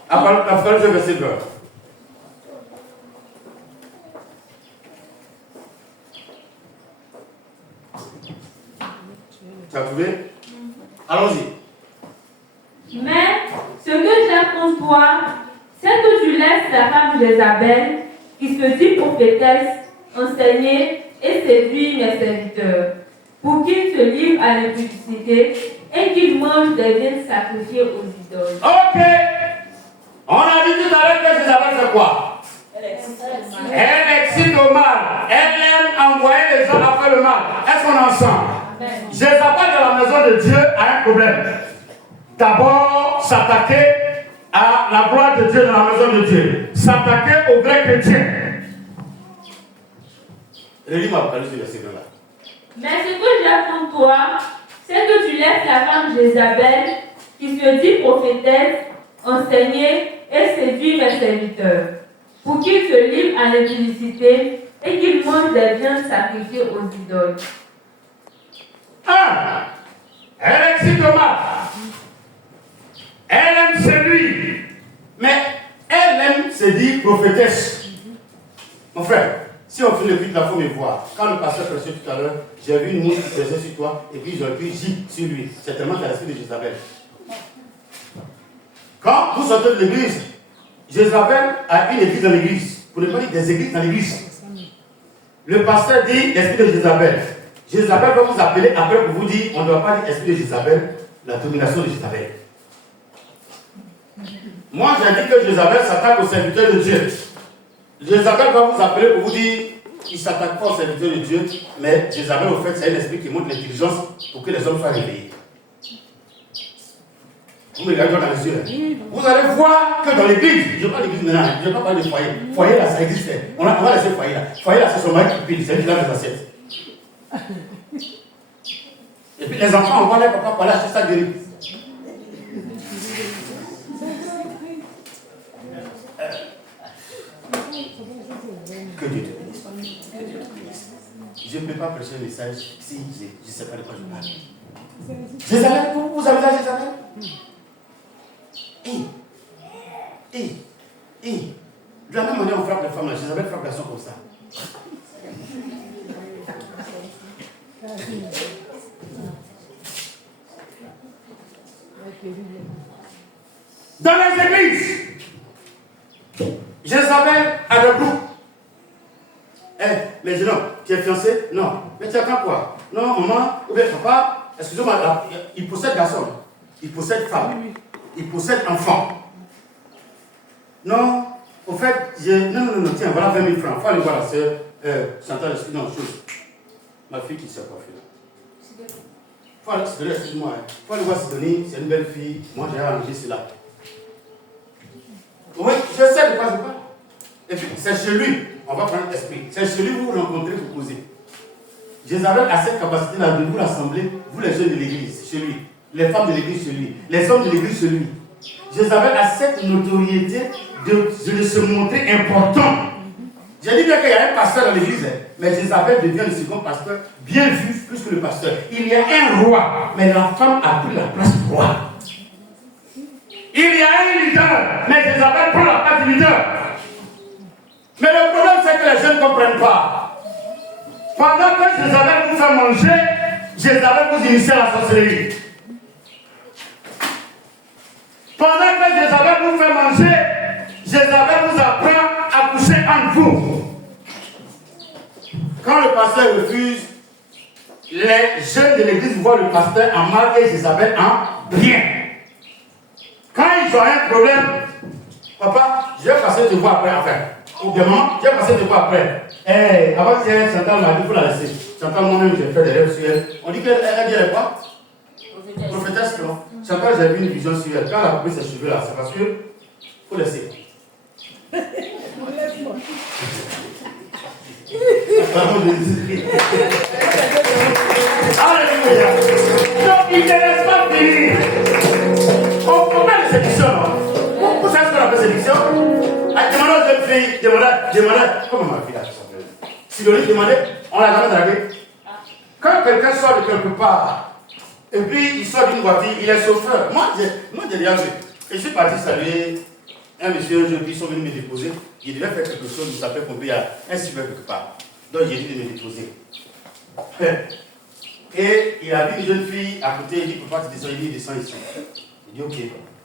Apocalypse 2, verset 20. Tu as trouvé? Allons-y. Mais ce que j'ai contre toi, c'est que tu laisses la femme Jézabel, qui se dit prophétesse, enseigner et séduire mes serviteurs, pour qu'ils se livrent à l'impudicité et qu'ils mangent des viandes sacrifiées aux idoles. Ok. On a dit tout à l'heure que Jézabel fait quoi? Elle excite au mal. Elle aime envoyer les gens à faire le mal. Est-ce qu'on est ensemble? Jézabel de la maison de Dieu a un problème. D'abord, s'attaquer à la gloire de Dieu dans la maison de Dieu. S'attaquer aux vrais chrétiens. Relis-moi Apocalypse verset 20 là. Mais ce que j'ai contre toi, c'est que tu laisses la femme Jézabel, qui se dit prophétesse, enseigner et séduire mes serviteurs, pour qu'ils se livrent à l'impudicité et qu'ils mangent des viandes sacrifiées aux idoles. 1. Elle excite au mal. Elle aime séduire. Mais elle aime se dire prophétesse. Mon frère, si on finit le culte, il faut me voir. Quand le pasteur prêchait tout à l'heure, j'ai vu une mouche qui prêchait sur toi et puis ils ont pu dire sur lui. C'est tellement qu'il y a l'esprit de Jézabel. Quand vous sortez de l'église, Jézabel a une église dans l'église. Pour ne pas dire des églises dans l'église. Le pasteur dit l'esprit de Jézabel. Jézabel va vous appeler après pour vous dire on ne doit pas dire esprit de Jézabel, la domination de Jézabel. Moi j'ai dit que Jézabel s'attaque aux serviteurs de Dieu. Jézabel va vous appeler pour vous dire qu'il ne s'attaque pas aux serviteurs de Dieu, mais Jézabel au fait c'est un esprit qui montre l'intelligence pour que les hommes soient réveillés. Vous me regardez dans les yeux. Vous allez voir que dans l'église, je ne parle pas d'église maintenant, je ne parle pas de foyer. Foyer là, ça existe. On va laisser foyer là. Foyer là, c'est son mari qui pile, c'est lui qui lave les assiettes. Et puis les enfants, on va les papa parler, c'est ça guéri. Que Dieu te bénisse. Je ne peux pas prêcher un message si je ne sais pas de quoi je parle. Jézabel, vous avez là Jézabel? De la même manière, on frappe les femmes là. Jézabel frappe les femmes comme ça. Dans les églises, Jézabel a le groupe. Mais dis non, tu es fiancé? Non. Mais tu attends quoi? Non, maman, ou bien papa, Excusez-moi, il possède garçon, il possède femme, il possède enfant. Non, au fait, non, tiens, voilà 20 000 francs. Il faut aller voir la sœur Chantal, non, chose. Ma fille qui s'est coiffée là. Il faut aller, excuse-moi, il faut aller voir Sidonie, c'est une belle fille. Moi, j'ai arrangé cela. Oui, je sais de quoi je parle. Et puis, c'est chez lui, on va prendre l'esprit. C'est chez lui, vous vous rencontrez, vous causez. Jézabel a cette capacité-là de vous rassembler, vous les jeunes de l'église, chez lui. Les femmes de l'église, chez lui. Les hommes de l'église, chez lui. Jézabel a cette notoriété de se montrer important. J'ai dit bien qu'il y a un pasteur dans l'église, mais Jézabel devient le second pasteur, bien vu plus que le pasteur. Il y a un roi, mais la femme a pris la place du roi. Il y a un leader, mais Jézabel prend la place du leader. Mais le problème, c'est que les jeunes ne comprennent pas. Pendant que Jézabel vous fait manger, Jézabel vous initie à la sorcellerie. Pendant que Jézabel vous fait manger, Jézabel vous apprend à coucher entre vous. Quand le pasteur refuse, les jeunes de l'église voient le pasteur en mal et Jézabel en bien. Quand ils ont un problème, papa, je vais passer te voir après, enfin. Ou bien maman, je vais passer te voir après. Avant que Chantal m'a dit, il faut la laisser. Chantal, moi-même, j'ai fait des rêves sur elle. On dit qu'elle dit quoi? Prophétesse, non? Chantal, j'ai vu une vision sur elle. Quand elle a coupé ses cheveux là, c'est parce que il faut laisser. Alléluia. Donc, il ne laisse pas finir. On parle de séduction, non? Vous savez ce qu'on appelle séduction? Demandez aux jeunes filles, demandez. Comment ma fille a s'appelle? Sidonie demandait, on l'a jamais dragué. Quand quelqu'un sort de quelque part, et puis il sort d'une voiture, il est chauffeur. Moi, j'ai déjà vu. Et je suis parti saluer un monsieur, un jeune, ils sont venus me déposer. Il devait faire quelque chose, il s'appelle Pompé, il y a un super quelque part. Donc j'ai dit de me déposer. Et il a vu une jeune fille à côté, il dit, pourquoi tu descends? Il dit, descends ici. Il dit, ok.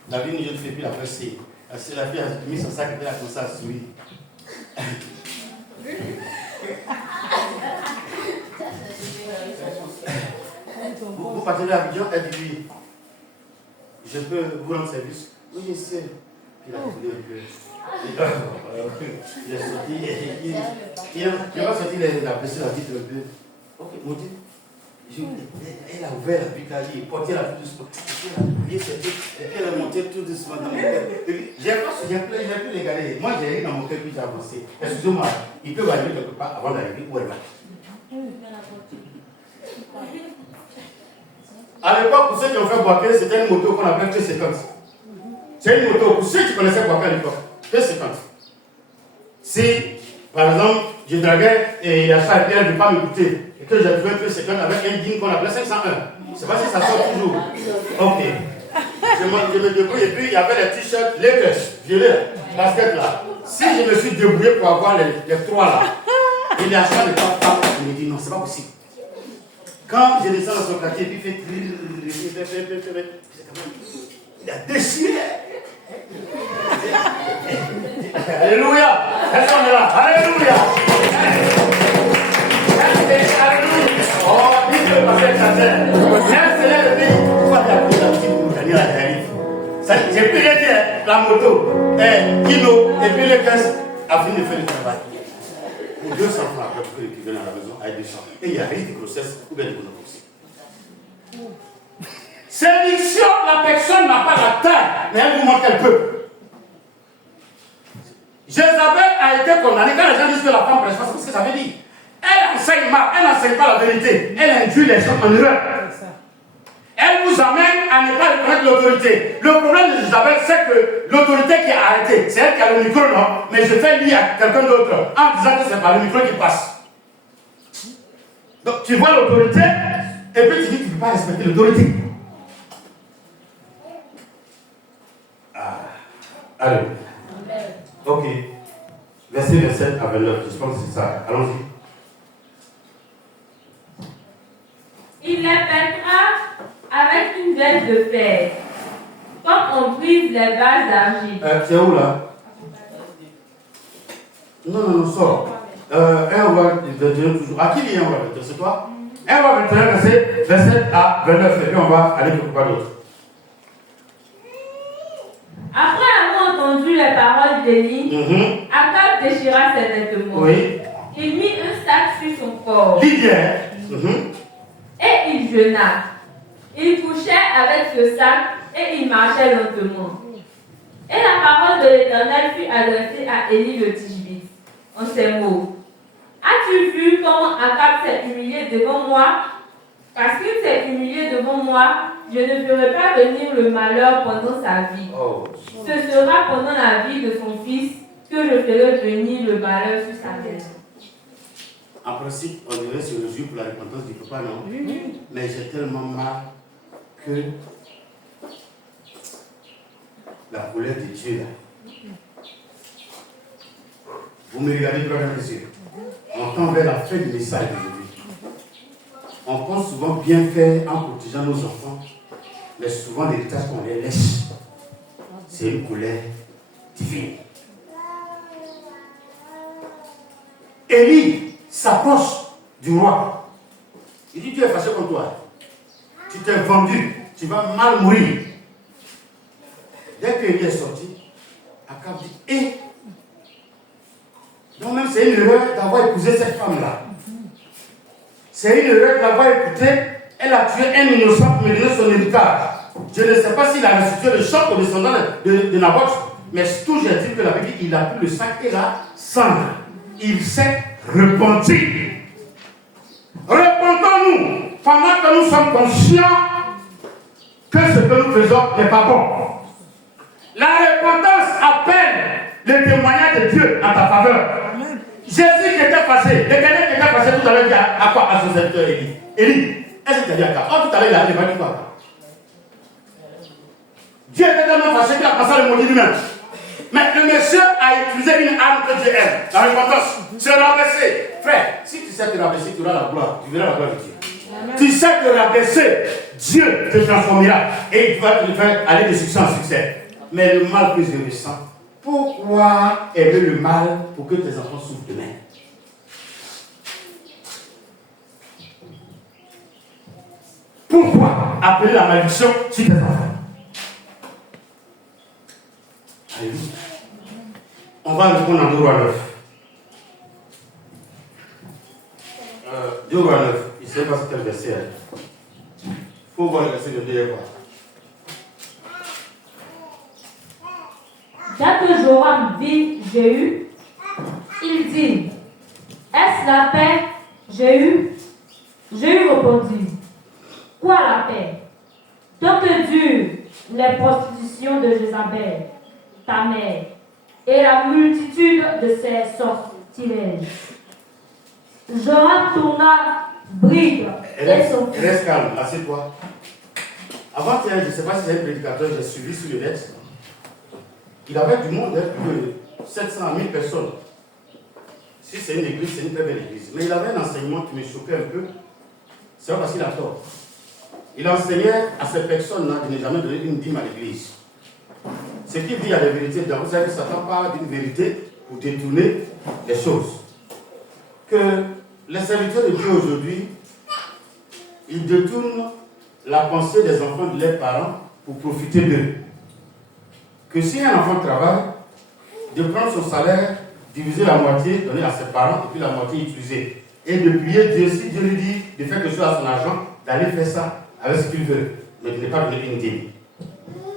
Il a vu une jeune fille, puis il a pressé. La fille a mis son sac et elle a commencé à sourire. Vous partez à Abidjan, elle dit, je peux vous rendre service? Oui, je sais. Puis il a tourné un peu. Il est sorti, il va sortir la blessure, la vitre un peu. Ok, mon Dieu. Elle a ouvert la pique, elle a porté la plus doucement. Elle a oublié ses pieds, et puis elle a monté tout doucement dans mon cœur. J'ai pu les garder. Moi, j'ai ri dans mon cœur, puis j'ai avancé. Excusez-moi, il peut arriver quelque part avant d'arriver où elle va. À l'époque, pour ceux qui ont fait Boaké, c'était une moto qu'on appelle T50. C'est une moto, pour ceux qui connaissaient Boaké à l'époque, T50. Si, par exemple, je draguais et il a ça et puis elle ne veut pas m'écouter, et que j'ai trouvé T50 avec un digne qu'on appelait 501. Je ne sais pas si ça sort toujours. Ok. Je me débrouille et puis il y avait les t-shirts Lakers, violets, basket là. Si je me suis débrouillé pour avoir les trois là, il a acheté les trois femmes, il me dit non, c'est pas possible. Quand je descends dans son quartier, puis il fait il a déchiré. Alléluia. Elles sont là. Alléluia. Oh, dites le pasteur chanteur. C'est le pays. Pourquoi tu as pris la petite pour gagner la tarif? J'ai pris la moto, Kino, et puis le caisse a fini de faire le travail. Pour 200 francs après pour que tu viennes à la maison avec 200. Et il y a risque de grossesse ou bien de gonococcie. Séduction, la personne n'a pas la taille, mais elle vous montre qu'elle peut. Jézabel a été condamnée. Quand les gens disent que la femme prêche, c'est ce que ça veut dire. Elle enseigne mal, elle n'enseigne pas la vérité. Elle induit les gens en erreur. Elle vous amène à ne pas reconnaître l'autorité. Le problème de Jézabel, c'est que l'autorité qui a arrêté, c'est elle qui a le micro, non? Mais je fais lire à quelqu'un d'autre en disant que c'est par le micro qui passe. Donc tu vois l'autorité, et puis tu dis que tu ne peux pas respecter l'autorité. Allez. Ok. Verset 27 à 29, je pense que c'est ça. Allons-y. Il les pètera avec une bête de fer, comme on brise les vases d'argile. C'est où là? Non, sors. Un roi de toujours. À qui il y a un roi de c'est toi? 1 roi 21, verset à 29, et puis on va aller quelque part d'autre. Après avoir entendu les paroles d'Élie, Akab déchira ses vêtements. Oui. Il mit un sac sur son corps. Lydia. Et il jeûna. Il couchait avec ce sac et il marchait lentement. Et la parole de l'Éternel fut adressée à Élie le Tishbite en ces mots. As-tu vu comment Akab s'est humilié devant moi? Parce qu'il s'est humilié devant moi, je ne ferai pas venir le malheur pendant sa vie. Ce sera pendant la vie de son fils que je ferai venir le malheur sur sa maison. En principe, on devrait se réjouir pour la repentance du papa, non? Mais j'ai tellement mal que la colère de Dieu, là. Vous me regardez droit dans les yeux. On tend vers la fin du message d'aujourd'hui. On pense souvent bien faire en protégeant nos enfants, mais souvent l'héritage qu'on les laisse, c'est une colère divine. Élie s'approche du roi. Il dit, tu es fâché contre toi. Tu t'es vendu. Tu vas mal mourir. Dès qu'Élie est sorti, Akab dit, donc même c'est une erreur d'avoir épousé cette femme-là. C'est une erreur d'avoir écouté. Elle a tué un innocent pour me donner son héritage. Je ne sais pas s'il a restitué le choc aux descendants de Naboth, mais tout j'ai dit que la Bible dit, il a pris le sac et la cendre. Il s'est repenti. Repentons-nous pendant que nous sommes conscients que ce que nous faisons n'est pas bon. La repentance appelle le témoignage de Dieu en ta faveur. Jésus qui était passé, l'Éternel qui était passé tout à l'heure, dit à quoi? À son serviteur Élie. Élie, est-ce que tu as dit à quoi? Oh, tout à l'heure, il a dit quoi? Dieu était tellement fâché qu'il a passé le maudit lui-même. Mais le monsieur a utilisé une arme que Dieu aime. La repentance, se rabaisser. Frère, si tu sais te rabaisser, tu auras la gloire. Tu verras la gloire de Dieu. Amen. Tu sais te rabaisser, Dieu te transformera. Et il va te faire aller de succès en succès. Mais le mal que je ressens, pourquoi aimer le mal pour que tes enfants souffrent demain? Pourquoi appeler la malédiction sur tes enfants? Alléluia. On va répondre en 2 Rois 9. 2 Rois 9. Il ne sait pas quel verset. Il faut voir le verset de 2 Rois. Dès que Joram vit Jéhu, il dit, est-ce la paix, Jéhu? Jéhu répondit, quoi la paix? Tant que durent les prostitutions de Jézabel, ta mère, et la multitude de ses sortilèges. Joram tourna bride et son fils. Reste calme, assieds-toi. Avant, je ne sais pas si c'est un prédicateur, j'ai suivi sur le net. Il avait du monde, plus de 700 000 personnes. Si c'est une église, c'est une très belle église. Mais il avait un enseignement qui me choquait un peu. C'est pas parce qu'il a tort. Il enseignait à ces personnes-là de ne jamais donner une dîme à l'église. Ce qu'il dit à la vérité, vous savez que Satan parle d'une vérité pour détourner les choses. Que les serviteurs de Dieu aujourd'hui, ils détournent la pensée des enfants de leurs parents pour profiter d'eux. Que si un enfant travaille, de prendre son salaire, diviser la moitié, donner à ses parents, et puis la moitié utiliser. Et de prier Dieu, si Dieu lui dit de faire quelque chose à son argent, d'aller faire ça avec ce qu'il veut, mais de ne pas donner une dîme.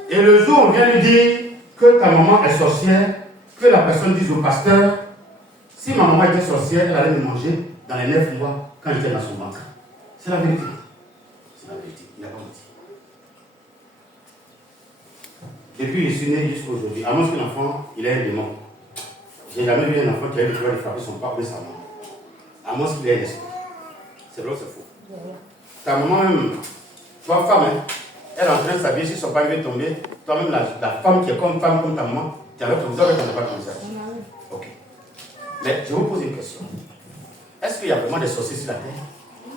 Et le jour où on vient lui dire que ta maman est sorcière, que la personne dise au pasteur, si ma maman était sorcière, elle allait me manger dans les 9 mois quand j'étais dans son ventre. C'est la vérité. C'est la vérité. Il n'a pas menti. Depuis je suis né jusqu'à aujourd'hui, à moins qu'un enfant, il ait un démon. Je n'ai jamais vu un enfant qui a eu le droit de frapper son papa ou sa maman. À moins qu'il ait un esprit. C'est vrai ou c'est faux? Ta maman même, toi femme, hein, elle est en train de s'habiller, si son père veut tomber, toi-même la femme qui est comme femme, comme ta maman, tu avais ton visage, tu n'as pas comme ça. Ok. Mais je vous pose une question. Est-ce qu'il y a vraiment des sorciers sur la terre?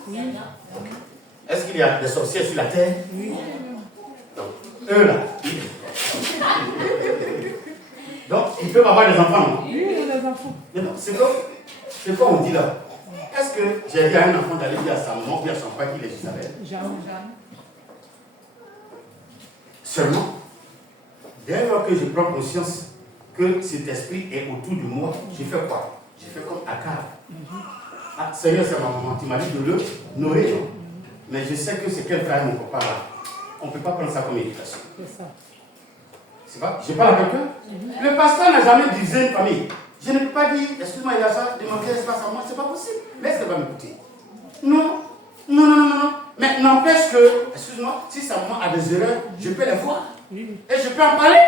Okay. Est-ce qu'il y a des sorciers sur la terre? Donc, eux là. Donc, ils peuvent avoir des enfants. Oui, des enfants. C'est quoi on dit là? Est-ce que j'ai dit à un enfant d'aller dire à sa maman ou à son père qu'il est Jézabel? Jamais. Seulement, dès lors que je prends conscience que cet esprit est autour de moi, j'ai fait quoi? J'ai fait comme Akab. Ah, Seigneur, c'est ma maman, tu m'as dit de le nourrir. Mais je sais que c'est quel frère mon papa là. On ne peut pas prendre ça comme éducation. C'est ça. C'est pas, je parle à quelqu'un. Le pasteur n'a jamais divisé une famille. Je ne peux pas dire, excuse-moi, il y a ça, demander espace à moi, c'est pas possible. Laisse-le pas m'écouter. Non. Mais n'empêche que, excuse-moi, si sa maman a des erreurs, je peux les voir. Et je peux en parler.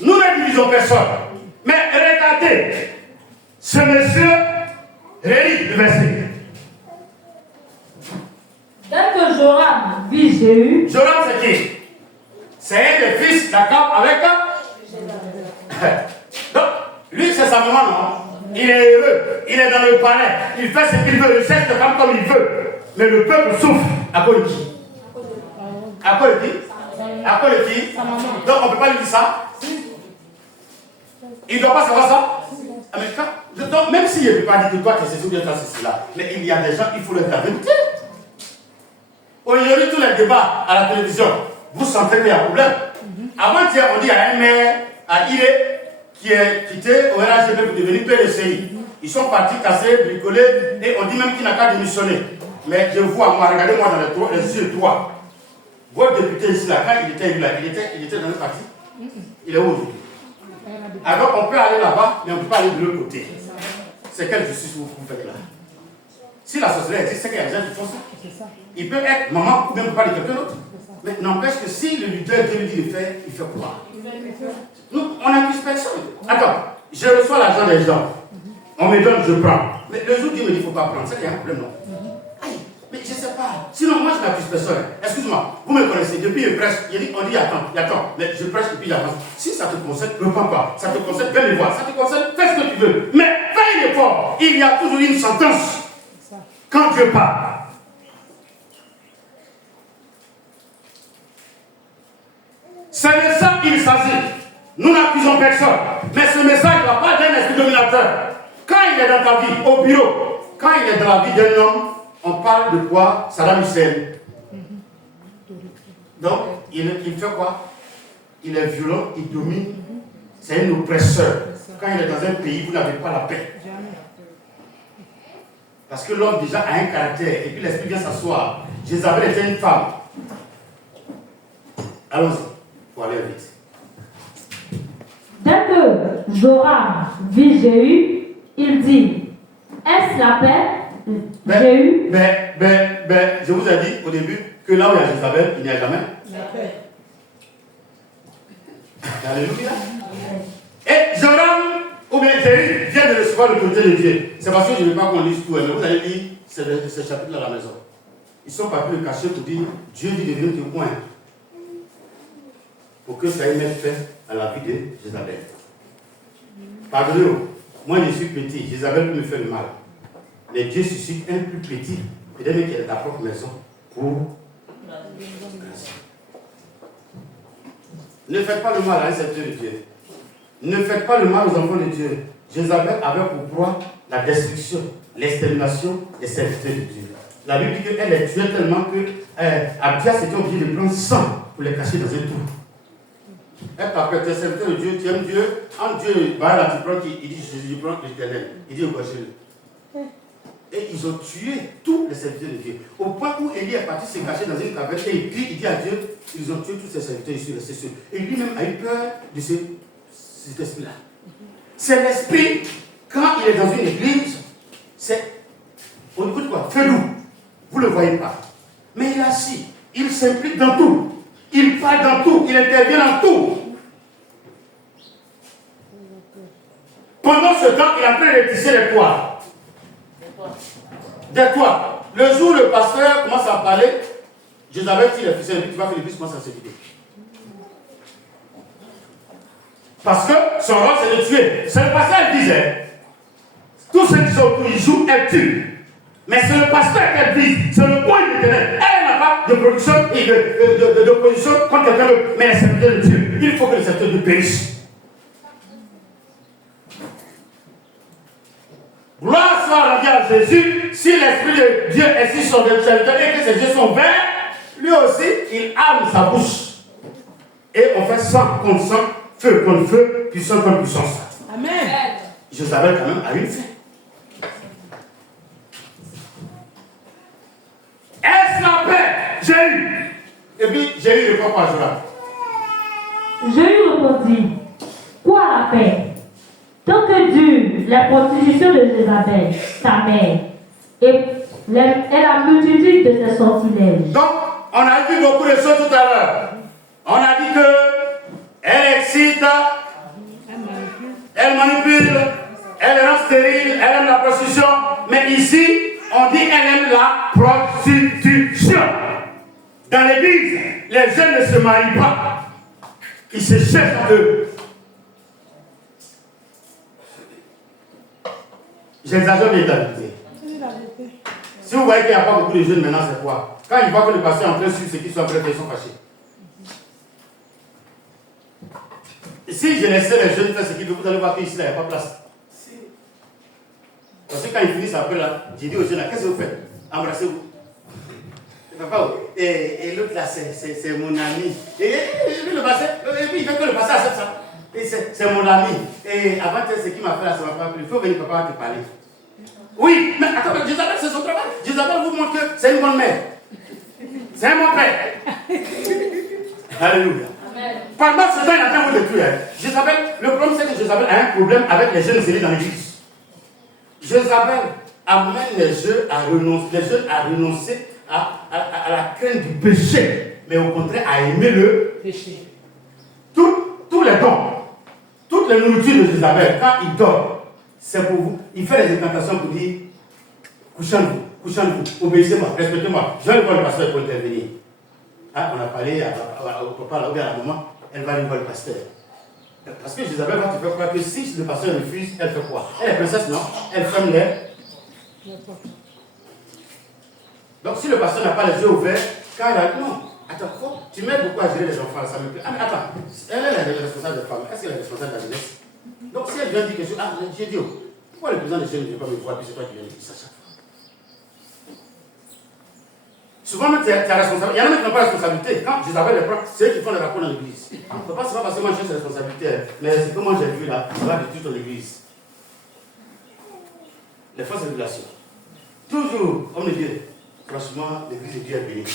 Nous ne divisons personne. Mais regardez, ce monsieur relit le verset. Dès que Joram vit Jéhu, Joram, c'est qui? C'est un des fils d'Akab avec donc, lui, c'est sa maman, non? Il est heureux, il est dans le palais, il fait ce qu'il veut, il sait se faire comme il veut. Mais le peuple souffre à cause de qui? À cause de qui? À cause de qui? Donc, on ne peut pas lui dire ça? Il ne doit pas savoir ça? Donc, même s'il ne peut pas dire que toi, tu es ceci ou bien toi, c'est cela, mais il y a des gens, il faut leur dire la vérité. Aujourd'hui, tous les débats à la télévision, vous sentez qu'il y a un problème. Avant-hier, on dit à un maire, à Iré, qui est quitté au RHGP pour devenir PLCI. Ils sont partis casser, bricoler, et on dit même qu'il n'a qu'à démissionner. Mais je vois, moi, regardez-moi dans les yeux droits. Votre député ici, là, quand il était là, il était dans le parti. Il est où aujourd'hui? Alors, on peut aller là-bas, mais on ne peut pas aller de l'autre côté. C'est quelle justice vous faites là? Si la société existe, c'est qu'il y a des gens qui font ça. Il peut être maman ou même pas de quelqu'un d'autre. Mais n'empêche que si le leader Dieu lui dit de faire, il fait quoi? Nous, on n'accuse personne. Attends, je reçois l'argent des gens. On me donne, je prends. Mais le jour où Dieu me dit qu'il ne faut pas prendre, c'est qu'il y a un problème, non? Aïe, mais je ne sais pas. Sinon, moi, je n'accuse personne. Excuse-moi, vous me connaissez. Depuis je prêche, on dit attends, mais je prêche et puis j'avance. Si ça te concerne, ne prends pas. Ça te concerne, viens me voir. Ça te concerne, fais ce que tu veux. Mais fais un effort. Il y a toujours une sentence. Quand Dieu parle. C'est de ça qu'il s'agit. Nous n'accusons personne. Mais ce message ne va pas d'un esprit dominateur. Quand il est dans ta vie, au bureau, quand il est dans la vie d'un homme, on parle de quoi? Saddam Hussein. Donc, il fait quoi? Il est violent, il domine. C'est un oppresseur. Quand il est dans un pays, vous n'avez pas la paix. Parce que l'homme déjà a un caractère. Et puis l'esprit vient s'asseoir. Jézabel était une femme. Allons-y. Pour aller vite. dès que Joram vit Jéhu, il dit, est-ce la paix? Jéhu. Je vous ai dit au début que là où il y a Jézabel, il n'y a jamais La paix. Alléluia. Et Joram, ou bien Jéhu, vient de recevoir l'autorité de Dieu. C'est parce que je ne veux pas qu'on lise tout, mais vous allez lire ce chapitre à la maison. Ils sont partis le cacher pour dire Dieu dit de venir témoin. Pour que ça ait même fait à la vie de Jézabel. Pardonnez-moi, moi je suis petit, Jézabel peut me faire le mal. Mais Dieu suscite un plus petit, peut-être même qui est dans ta propre maison, pour. Ne faites pas le mal à un serviteur de Dieu. Ne faites pas le mal aux enfants de Dieu. Jézabel avait pour proie la destruction, l'extermination des serviteurs de Dieu. La Bible dit qu'elle les tuait tellement que Abdias était obligé de prendre sang pour les cacher dans un trou. Elle t'appelle, tu es serviteur de Dieu, tu aimes Dieu. En Dieu, bah là, tu prends, il dit Jésus, prends l'Éternel. Il dit égorgez-le. Et ils ont tué tous les serviteurs de Dieu. Au point où Élie est parti se cacher dans une caverne et il crie, il dit à Dieu, ils ont tué tous ces serviteurs ici, restés seuls. Et lui-même a eu peur de cet esprit-là. C'est l'esprit, quand il est dans une église, c'est, on écoute quoi? Fais-nous. Vous ne le voyez pas. Mais il est assis, il s'implique dans tout. Il parle dans tout, il intervient dans tout. Pendant ce temps, il est en train de tisser les toits. Des toits. Le jour où le pasteur commence à parler, Jézabel dit, tu vas faire l'église, commence à se vider. Parce que son rôle, c'est de tuer. C'est le pasteur qui disait, tous ceux qui sont autour, ils jouent, elles tuent. Mais c'est le pasteur qu'elle vise, c'est le point de l'Éternel. Elle n'a pas de production et d'opposition contre quelqu'un d'autre. Mais les serviteurs de Dieu, il faut que les serviteurs de Dieu périssent. soit rendu à Jésus, si l'Esprit de Dieu est sur son serviteur et que ses yeux sont verts, lui aussi, il arme sa bouche. Et on fait sang contre sang, feu contre feu, puissance contre puissance. Amen. Jézabel quand même a une fin. Est-ce la paix? Jéhu. Et puis Jéhu répond par Joab. Jéhu répondit, quoi la paix? Tant que dure la prostitution de Jézabel, ta mère, et la multitude de ses sortilèges. Donc, on a vu beaucoup de choses tout à l'heure. On a dit que elle excite, elle manipule, elle rend stérile, elle aime la prostitution. Mais ici, on dit qu'elle aime la prostitution. Dans l'église, les jeunes ne se marient pas. Ils se cherchent entre eux. J'exagère bien la vérité. Si vous voyez qu'il n'y a pas beaucoup de jeunes maintenant, c'est quoi? Quand ils voient que le pasteur est en train de suivre ceux qui sont en train de faire, ils sont fâchés. Et si je laissais les jeunes faire ce qu'ils veulent, vous allez voir qu'ici, il n'y a pas de place. Parce que quand ils finissent après là, j'ai dit aux jeunes, qu'est-ce que vous faites? Embrassez-vous. Et l'autre là, c'est mon ami. Et puis le pasteur, et puis il fait que le pasteur accepte ça. Et c'est mon ami. Et avant ce qui m'a fait là, ça m'a pas plu. Il faut venir papa te parler. Oui, mais attends, Jézabel, c'est son travail. Jézabel vous montre que c'est une bonne mère. C'est un bon père. Alléluia. Pendant ce temps, il a fait vous détruire. Jézabel, le problème c'est que Jézabel a un problème avec les jeunes zélés dans l'église. Jézabel amène les jeunes à renoncer à la crainte du péché, mais au contraire à aimer le péché. Tous les dons, toutes les nourritures de Jézabel, quand il dort, c'est pour vous. Il fait des incantations pour dire couchez-vous, obéissez-moi, respectez-moi. Je vais voir le pasteur pour intervenir. Ah, on a parlé au papa là, ou bien à la maman, elle va aller voir le pasteur. Parce que Jézabel va te faire croire que si le pasteur refuse, elle fait quoi? Elle est princesse, non? Elle ferme les. Donc si le pasteur n'a pas les yeux ouverts, quand elle a dit non, attends, tu m'aides beaucoup à gérer les enfants, ça me plaît. Ah, mais attends, elle est la responsable de femme, est-ce qu'elle est responsable de la jeunesse? Donc si elle vient dire quelque chose, ah, j'ai dit, pourquoi le président des jeunes ne vient pas me voir, puis c'est toi qui viens de dire ça chaque fois? Souvent, tu es responsable. Il y en a qui n'ont pas de responsabilité. Quand Jézabel les prend, c'est eux qui font les rapports dans l'église. Il ne faut pas se faire parce que moi j'ai cette responsabilité. Mais ce que moi j'ai vu là, ça va détruire ton église. Les fausses révélations. Toujours, homme de Dieu, franchement, l'église de Dieu est bénie.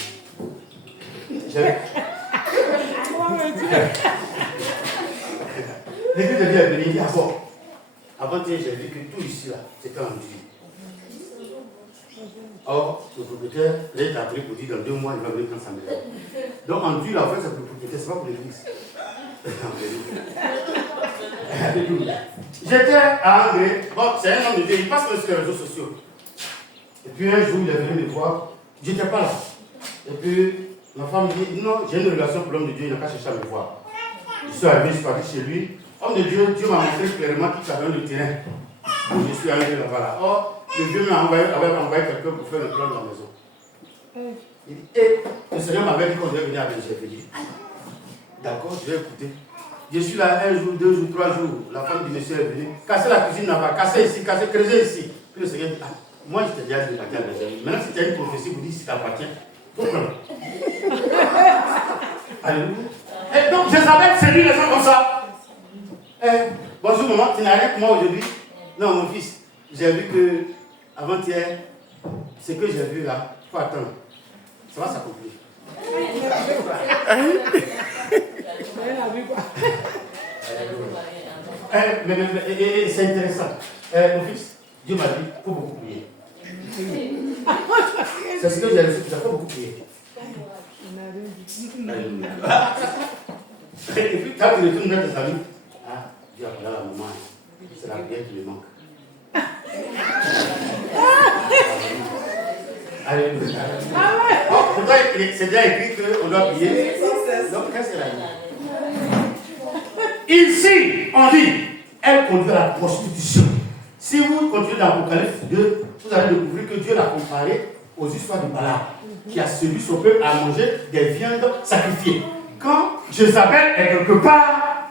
L'église de Dieu est bénie. Il dit, ah bon, avant-hier, j'ai vu que tout ici là, c'était en Dieu. Or, le propriétaire, il est appelé pour dire dans 2 mois, il va venir prendre sa maison. Donc, en Dieu, la fait, c'est pour le propriétaire, c'est pas pour l'église. J'étais à André, bon, c'est un homme de Dieu, il passe sur les réseaux sociaux. Et puis un jour, il est venu me voir, je n'étais pas là. Et puis, ma femme me dit, non, j'ai une relation pour l'homme de Dieu, il n'a pas cherché à me voir. Je suis arrivé, je suis parti chez lui. Homme de Dieu, Dieu m'a montré clairement qu'il avait le terrain. Je suis arrivé là-bas là. Or, le Dieu m'a envoyé quelqu'un pour faire le plan de la maison. Il dit, le Seigneur m'avait dit qu'on devait venir à Belgique. J'ai dit, d'accord, je vais écouter. Je suis là 1 jour, 2 jours, 3 jours. La femme du monsieur est venue. Casser la cuisine là-bas, casser ici, creuser ici. Puis le Seigneur dit, ah, moi je t'ai déjà dit de la terre. Maintenant, si tu as une prophétie, vous dites si t'appartient, faut prendre. Alléluia. Et donc, Jézabel séduit les gens comme ça. Bonjour maman, tu n'as rien pour moi aujourd'hui? Non, mon fils, j'ai vu que avant-hier, ce que j'ai vu là, il faut attendre. Ça va s'accomplir. Mais c'est intéressant. Mon fils, Dieu m'a dit, il faut beaucoup prier. C'est ce que j'ai reçu, il faut beaucoup prier. Et puis, quand tu retournes vers tes amis, ah, Dieu a parlé à la maman, c'est la prière qui me manque. Alléluia. Pourtant, c'est déjà écrit qu'on doit prier. Donc, qu'est-ce qu'elle a dit? Ici, on dit, elle conduit à la prostitution. Si vous continuez dans l'Apocalypse 2, vous allez découvrir que Dieu l'a comparé aux histoires de Balaam, qui a séduit son peuple à manger des viandes sacrifiées. Quand Jézabel est quelque part,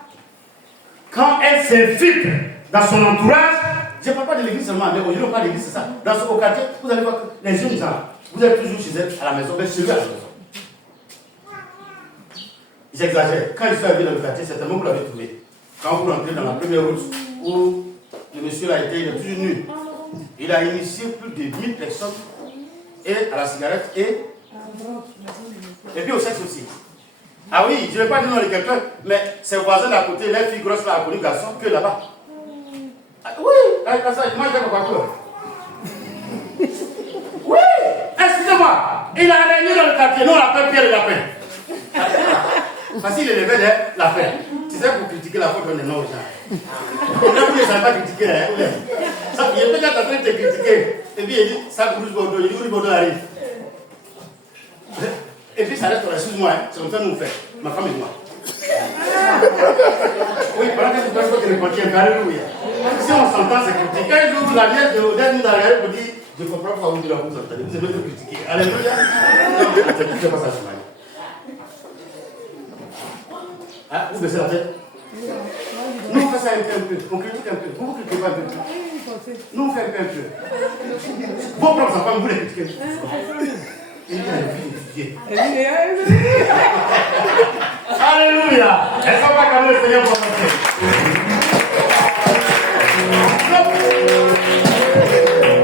quand elle s'infiltre dans son entourage, Je ne parle pas de l'église seulement, mais aujourd'hui, on parle de l'église, c'est ça. Dans ce quartier, vous allez voir que les jeunes gens, vous êtes toujours chez eux à la maison, mais chez eux à la maison. J'exagère. Quand ils sont arrivés dans le quartier, certainement vous l'avez trouvé. Quand vous rentrez dans la première route où le monsieur là était, il est toujours nu. Il a initié plus de 1000 personnes et à la cigarette et puis au sexe aussi. Ah oui, je ne vais pas dire non de quelqu'un, mais ses voisins d'à côté, les filles grosses là, connu garçon, que là-bas. Ah, oui, avec ça, moi je vais pas peur. Oui, excusez-moi, il a régné dans le quartier, nous on l'appelle Pierre le Lapin. Parce qu'il élevait des lapins. Tu sais, pour critiquer la faute, on est non aux gens. On a vous ne savez pas critiquer, hein. Il est peut-être en train de te critiquer. Et puis il dit, ça Rouge Bordeaux, il dit, Rouge Bordeaux arrive. Et puis ça reste, excuse-moi, hein, c'est comme ça que nous fait. Ma femme et moi. Oui, pendant que tu penses que tu es reparti, alléluia. Si on s'entend, c'est critiquer. Un jour, la nièce de Odette nous a regardé pour dire, je comprends pourquoi vous dites là, vous entendez. Vous aimez te critiquer. Alléluia. Non, c'est pas ça, Soumane. Ah, vous baissez la tête. Nous, on fait ça un peu. On critique un peu. Vous ne critiquez pas un peu. Nous, on fait un peu. Vos propres enfants, vous les critiquez. Il y a une vie d'étudier. Alléluia. Est-ce qu'on va calmer le Seigneur pour avancer?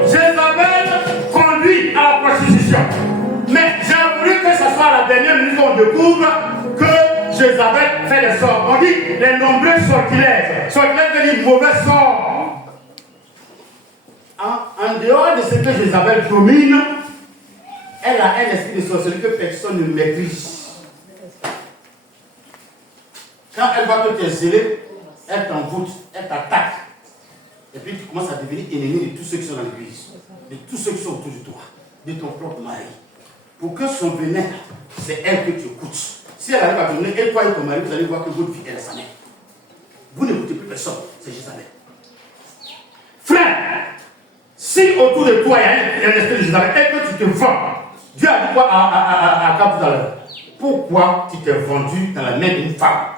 Jézabel conduit à la prostitution. Mais j'ai voulu que ce soit à la dernière minute qu'on découvre que Jézabel fait des sorts. On dit les nombreux sortilèges. Sortilèges veut dire mauvais sorts. En dehors de ce que Jézabel domine, elle a un esprit de sorcellerie que personne ne maîtrise. Quand elle voit que tu es zélé, elle t'envoûte, elle t'attaque. Et puis tu commences à devenir ennemi de tous ceux qui sont dans l'église, de tous ceux qui sont autour de toi, de ton propre mari. Pour que son venin, c'est elle que tu écoutes. Si elle arrive à venir, et toi et ton mari, vous allez voir que votre vie, elle est sa mère. Vous n'écoutez plus personne, c'est Jézabel. Frère, si autour de toi il y a un esprit de Jézabel et que tu te vends, Dieu a dit quoi à Akab tout à l'heure? Pourquoi tu t'es vendu dans la main d'une femme?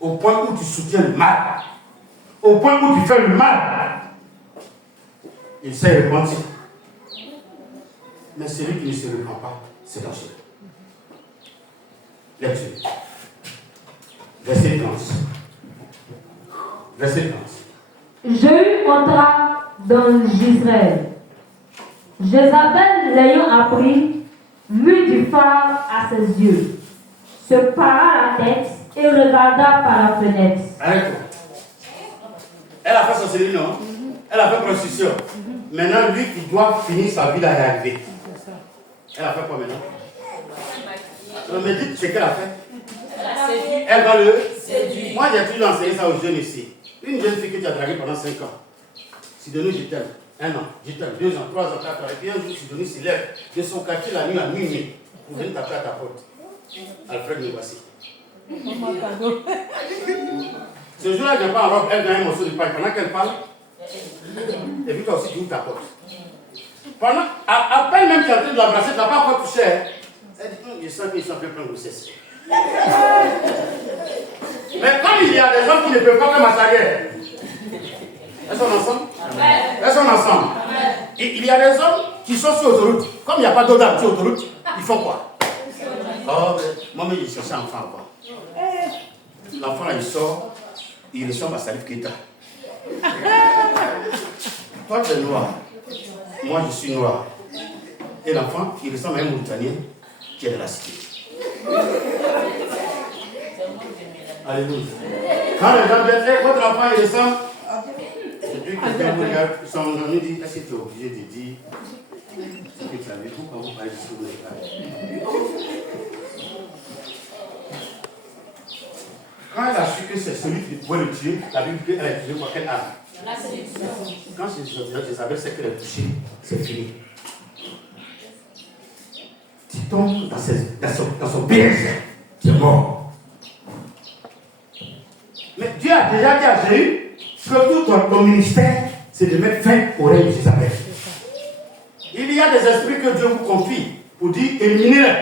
Au point où tu soutiens le mal. Au point où tu fais le mal. Il s'est repenti. Mais celui qui ne se repent pas, c'est dangereux. Lecture. Verset 30. Verset 30. Jéhu entra dans Israël. Jézabel, l'ayant appris, mit du phare à ses yeux, se para la tête et regarda par la fenêtre. Arrête-toi. Elle a fait sorcellerie, non? Elle a fait prostitution. Maintenant, lui qui doit finir sa vie là est arrivé. Elle a fait quoi maintenant? Me dites ce qu'elle a fait. Elle va le séduire. Moi, j'ai toujours enseigné ça aux jeunes ici. Une jeune fille que tu as draguée pendant 5 ans. Sidonie, je t'aime. 1 an, je t'aime. 2 ans, 3 ans, 4 ans. Et puis un jour, Sidonie se lève de son quartier la nuit à minuit pour venir taper à ta porte. Alfred, me voici. Ce jour-là, je n'ai pas en robe, elle gagne un morceau de paille. Pendant qu'elle parle, et puis toi aussi, tu ouvres ta porte. Pendant, à peine même tu es en train de l'embrasser, tu n'as pas encore touché. Elle dit, je sens qu'ils sont un peu plein de grossesse. Mais comme il y a des gens qui ne peuvent pas faire massacrer, elles sont ensemble? Elles sont ensemble. Il y a des hommes qui sont sur l'autoroute. Comme il n'y a pas d'eau dans l'autoroute, ils font quoi? Oh, moi, je cherche un enfant. L'enfant, là, il sort, il ressemble à Salif Keita. Toi, tu es noir. Moi, je suis noir. Et l'enfant, il ressemble à un Mauritanien qui est de la cité. Alléluia. Quand les gens viennent, votre enfant, il ressemble. Et puis, quelqu'un vous regarde, son ami dit, est-ce que tu es obligé de dire ce que tu as vu? Pourquoi vous parlez de ce que vous avez parlé? Quand elle a su que c'est celui qui pouvait le tuer, la Bible dit qu'elle a utilisé quoi? Quelle arme? Quand je savais ce qu'elle a touché, c'est fini. Tu tombes dans son piège, tu es mort. Mais Dieu a déjà dit à Jéhu que tout ton ministère, c'est de mettre fin au règne de Jézabel. Il y a des esprits que Dieu vous confie pour dire éliminez-les.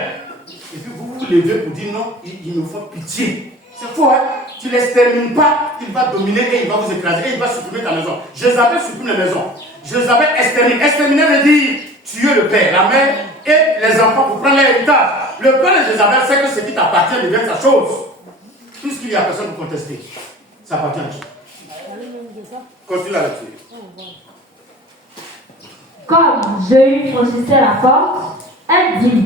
Et puis vous vous levez pour dire non, ils nous font pitié. C'est faux, hein? tu ne l'extermines pas, il va dominer et il va vous écraser et il va supprimer ta maison. Jézabel supprime les maisons. Jézabel extermine. Exterminer veut dire tuer le père, la mère et les enfants pour prendre l'héritage. Le père de Jézabel sait que ce qui t'appartient devient sa chose. Puisqu'il n'y a personne pour contester, ça appartient à qui? Continue la lecture. Comme Jéhu franchissait la porte, elle dit: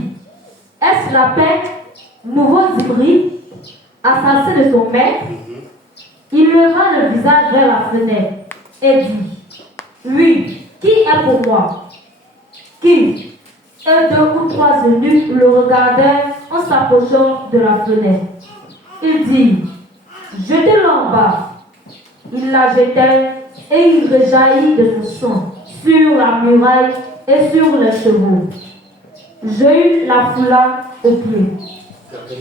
est-ce la paix? Nouveau Zimri, assassé de son maître, il leva le visage vers la fenêtre et dit: oui, qui est pour moi? Qui? Et 2 ou 3 eunuques le regardèrent en s'approchant de la fenêtre. Il dit: jetez-le en bas. Il la jetait et il rejaillit de son sang sur la muraille et sur les chevaux. Jéhu la foula aux pieds.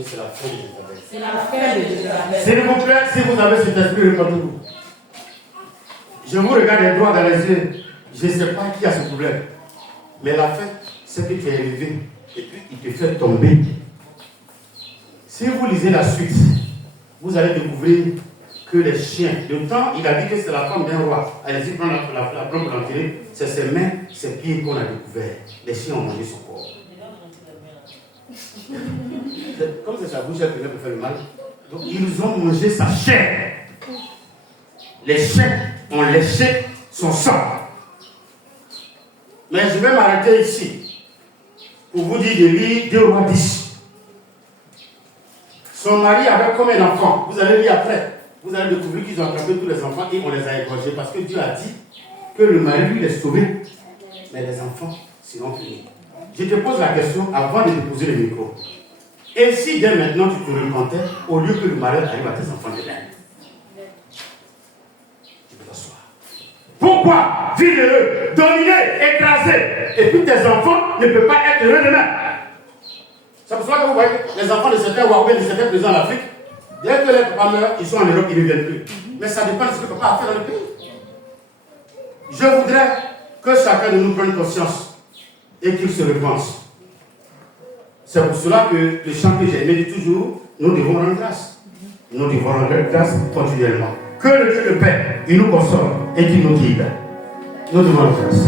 C'est la fin de Jézabel. C'est la fin de Jézabel. S'il vous plaît, si vous avez cet esprit, répondez-vous. Je vous regarde les droits dans les yeux. Je ne sais pas qui a ce problème. Mais la fin, c'est que tu es élevé et puis il te fait tomber. Si vous lisez la suite, vous allez découvrir que les chiens, le temps, il a dit que c'est la femme d'un roi. Allez-y, prendre la plombe pour l'enterrer. C'est ses mains, ses pieds qu'on a découvert. Les chiens ont mangé son corps. Comme c'est sa bouche, elle peut faire le mal. Donc, ils ont mangé sa chair. Les chiens ont léché son sang. Mais je vais m'arrêter ici pour vous dire de lire 2 Rois 10. Son mari avait combien d'enfants? Vous allez lire après. Vous allez découvrir qu'ils ont attrapé tous les enfants et on les a égorgés parce que Dieu a dit que le mari lui les sauvé. Mais les enfants seront punis. Je te pose la question avant de déposer le micro. Et si dès maintenant tu te repentais, au lieu que le malheur arrive à tes enfants de l'air, tu peux t'asseoir. Pourquoi vivre-le, dominer, écraser, et puis tes enfants ne peuvent pas être heureux demain? C'est pour ça que vous voyez les enfants de certains Ouahoués, de certains présidents en Afrique, dès que les papas meurent, ils sont en Europe, ils ne viennent plus. Mais ça dépend de ce que le papa a fait dans le pays. Je voudrais que chacun de nous prenne conscience et qu'il se repense. C'est pour cela que le chant que j'ai aimé dit toujours, nous devons rendre grâce. Nous devons rendre grâce continuellement. Que le Dieu le Père, il nous console et qu'il nous guide. Nous devons rendre grâce.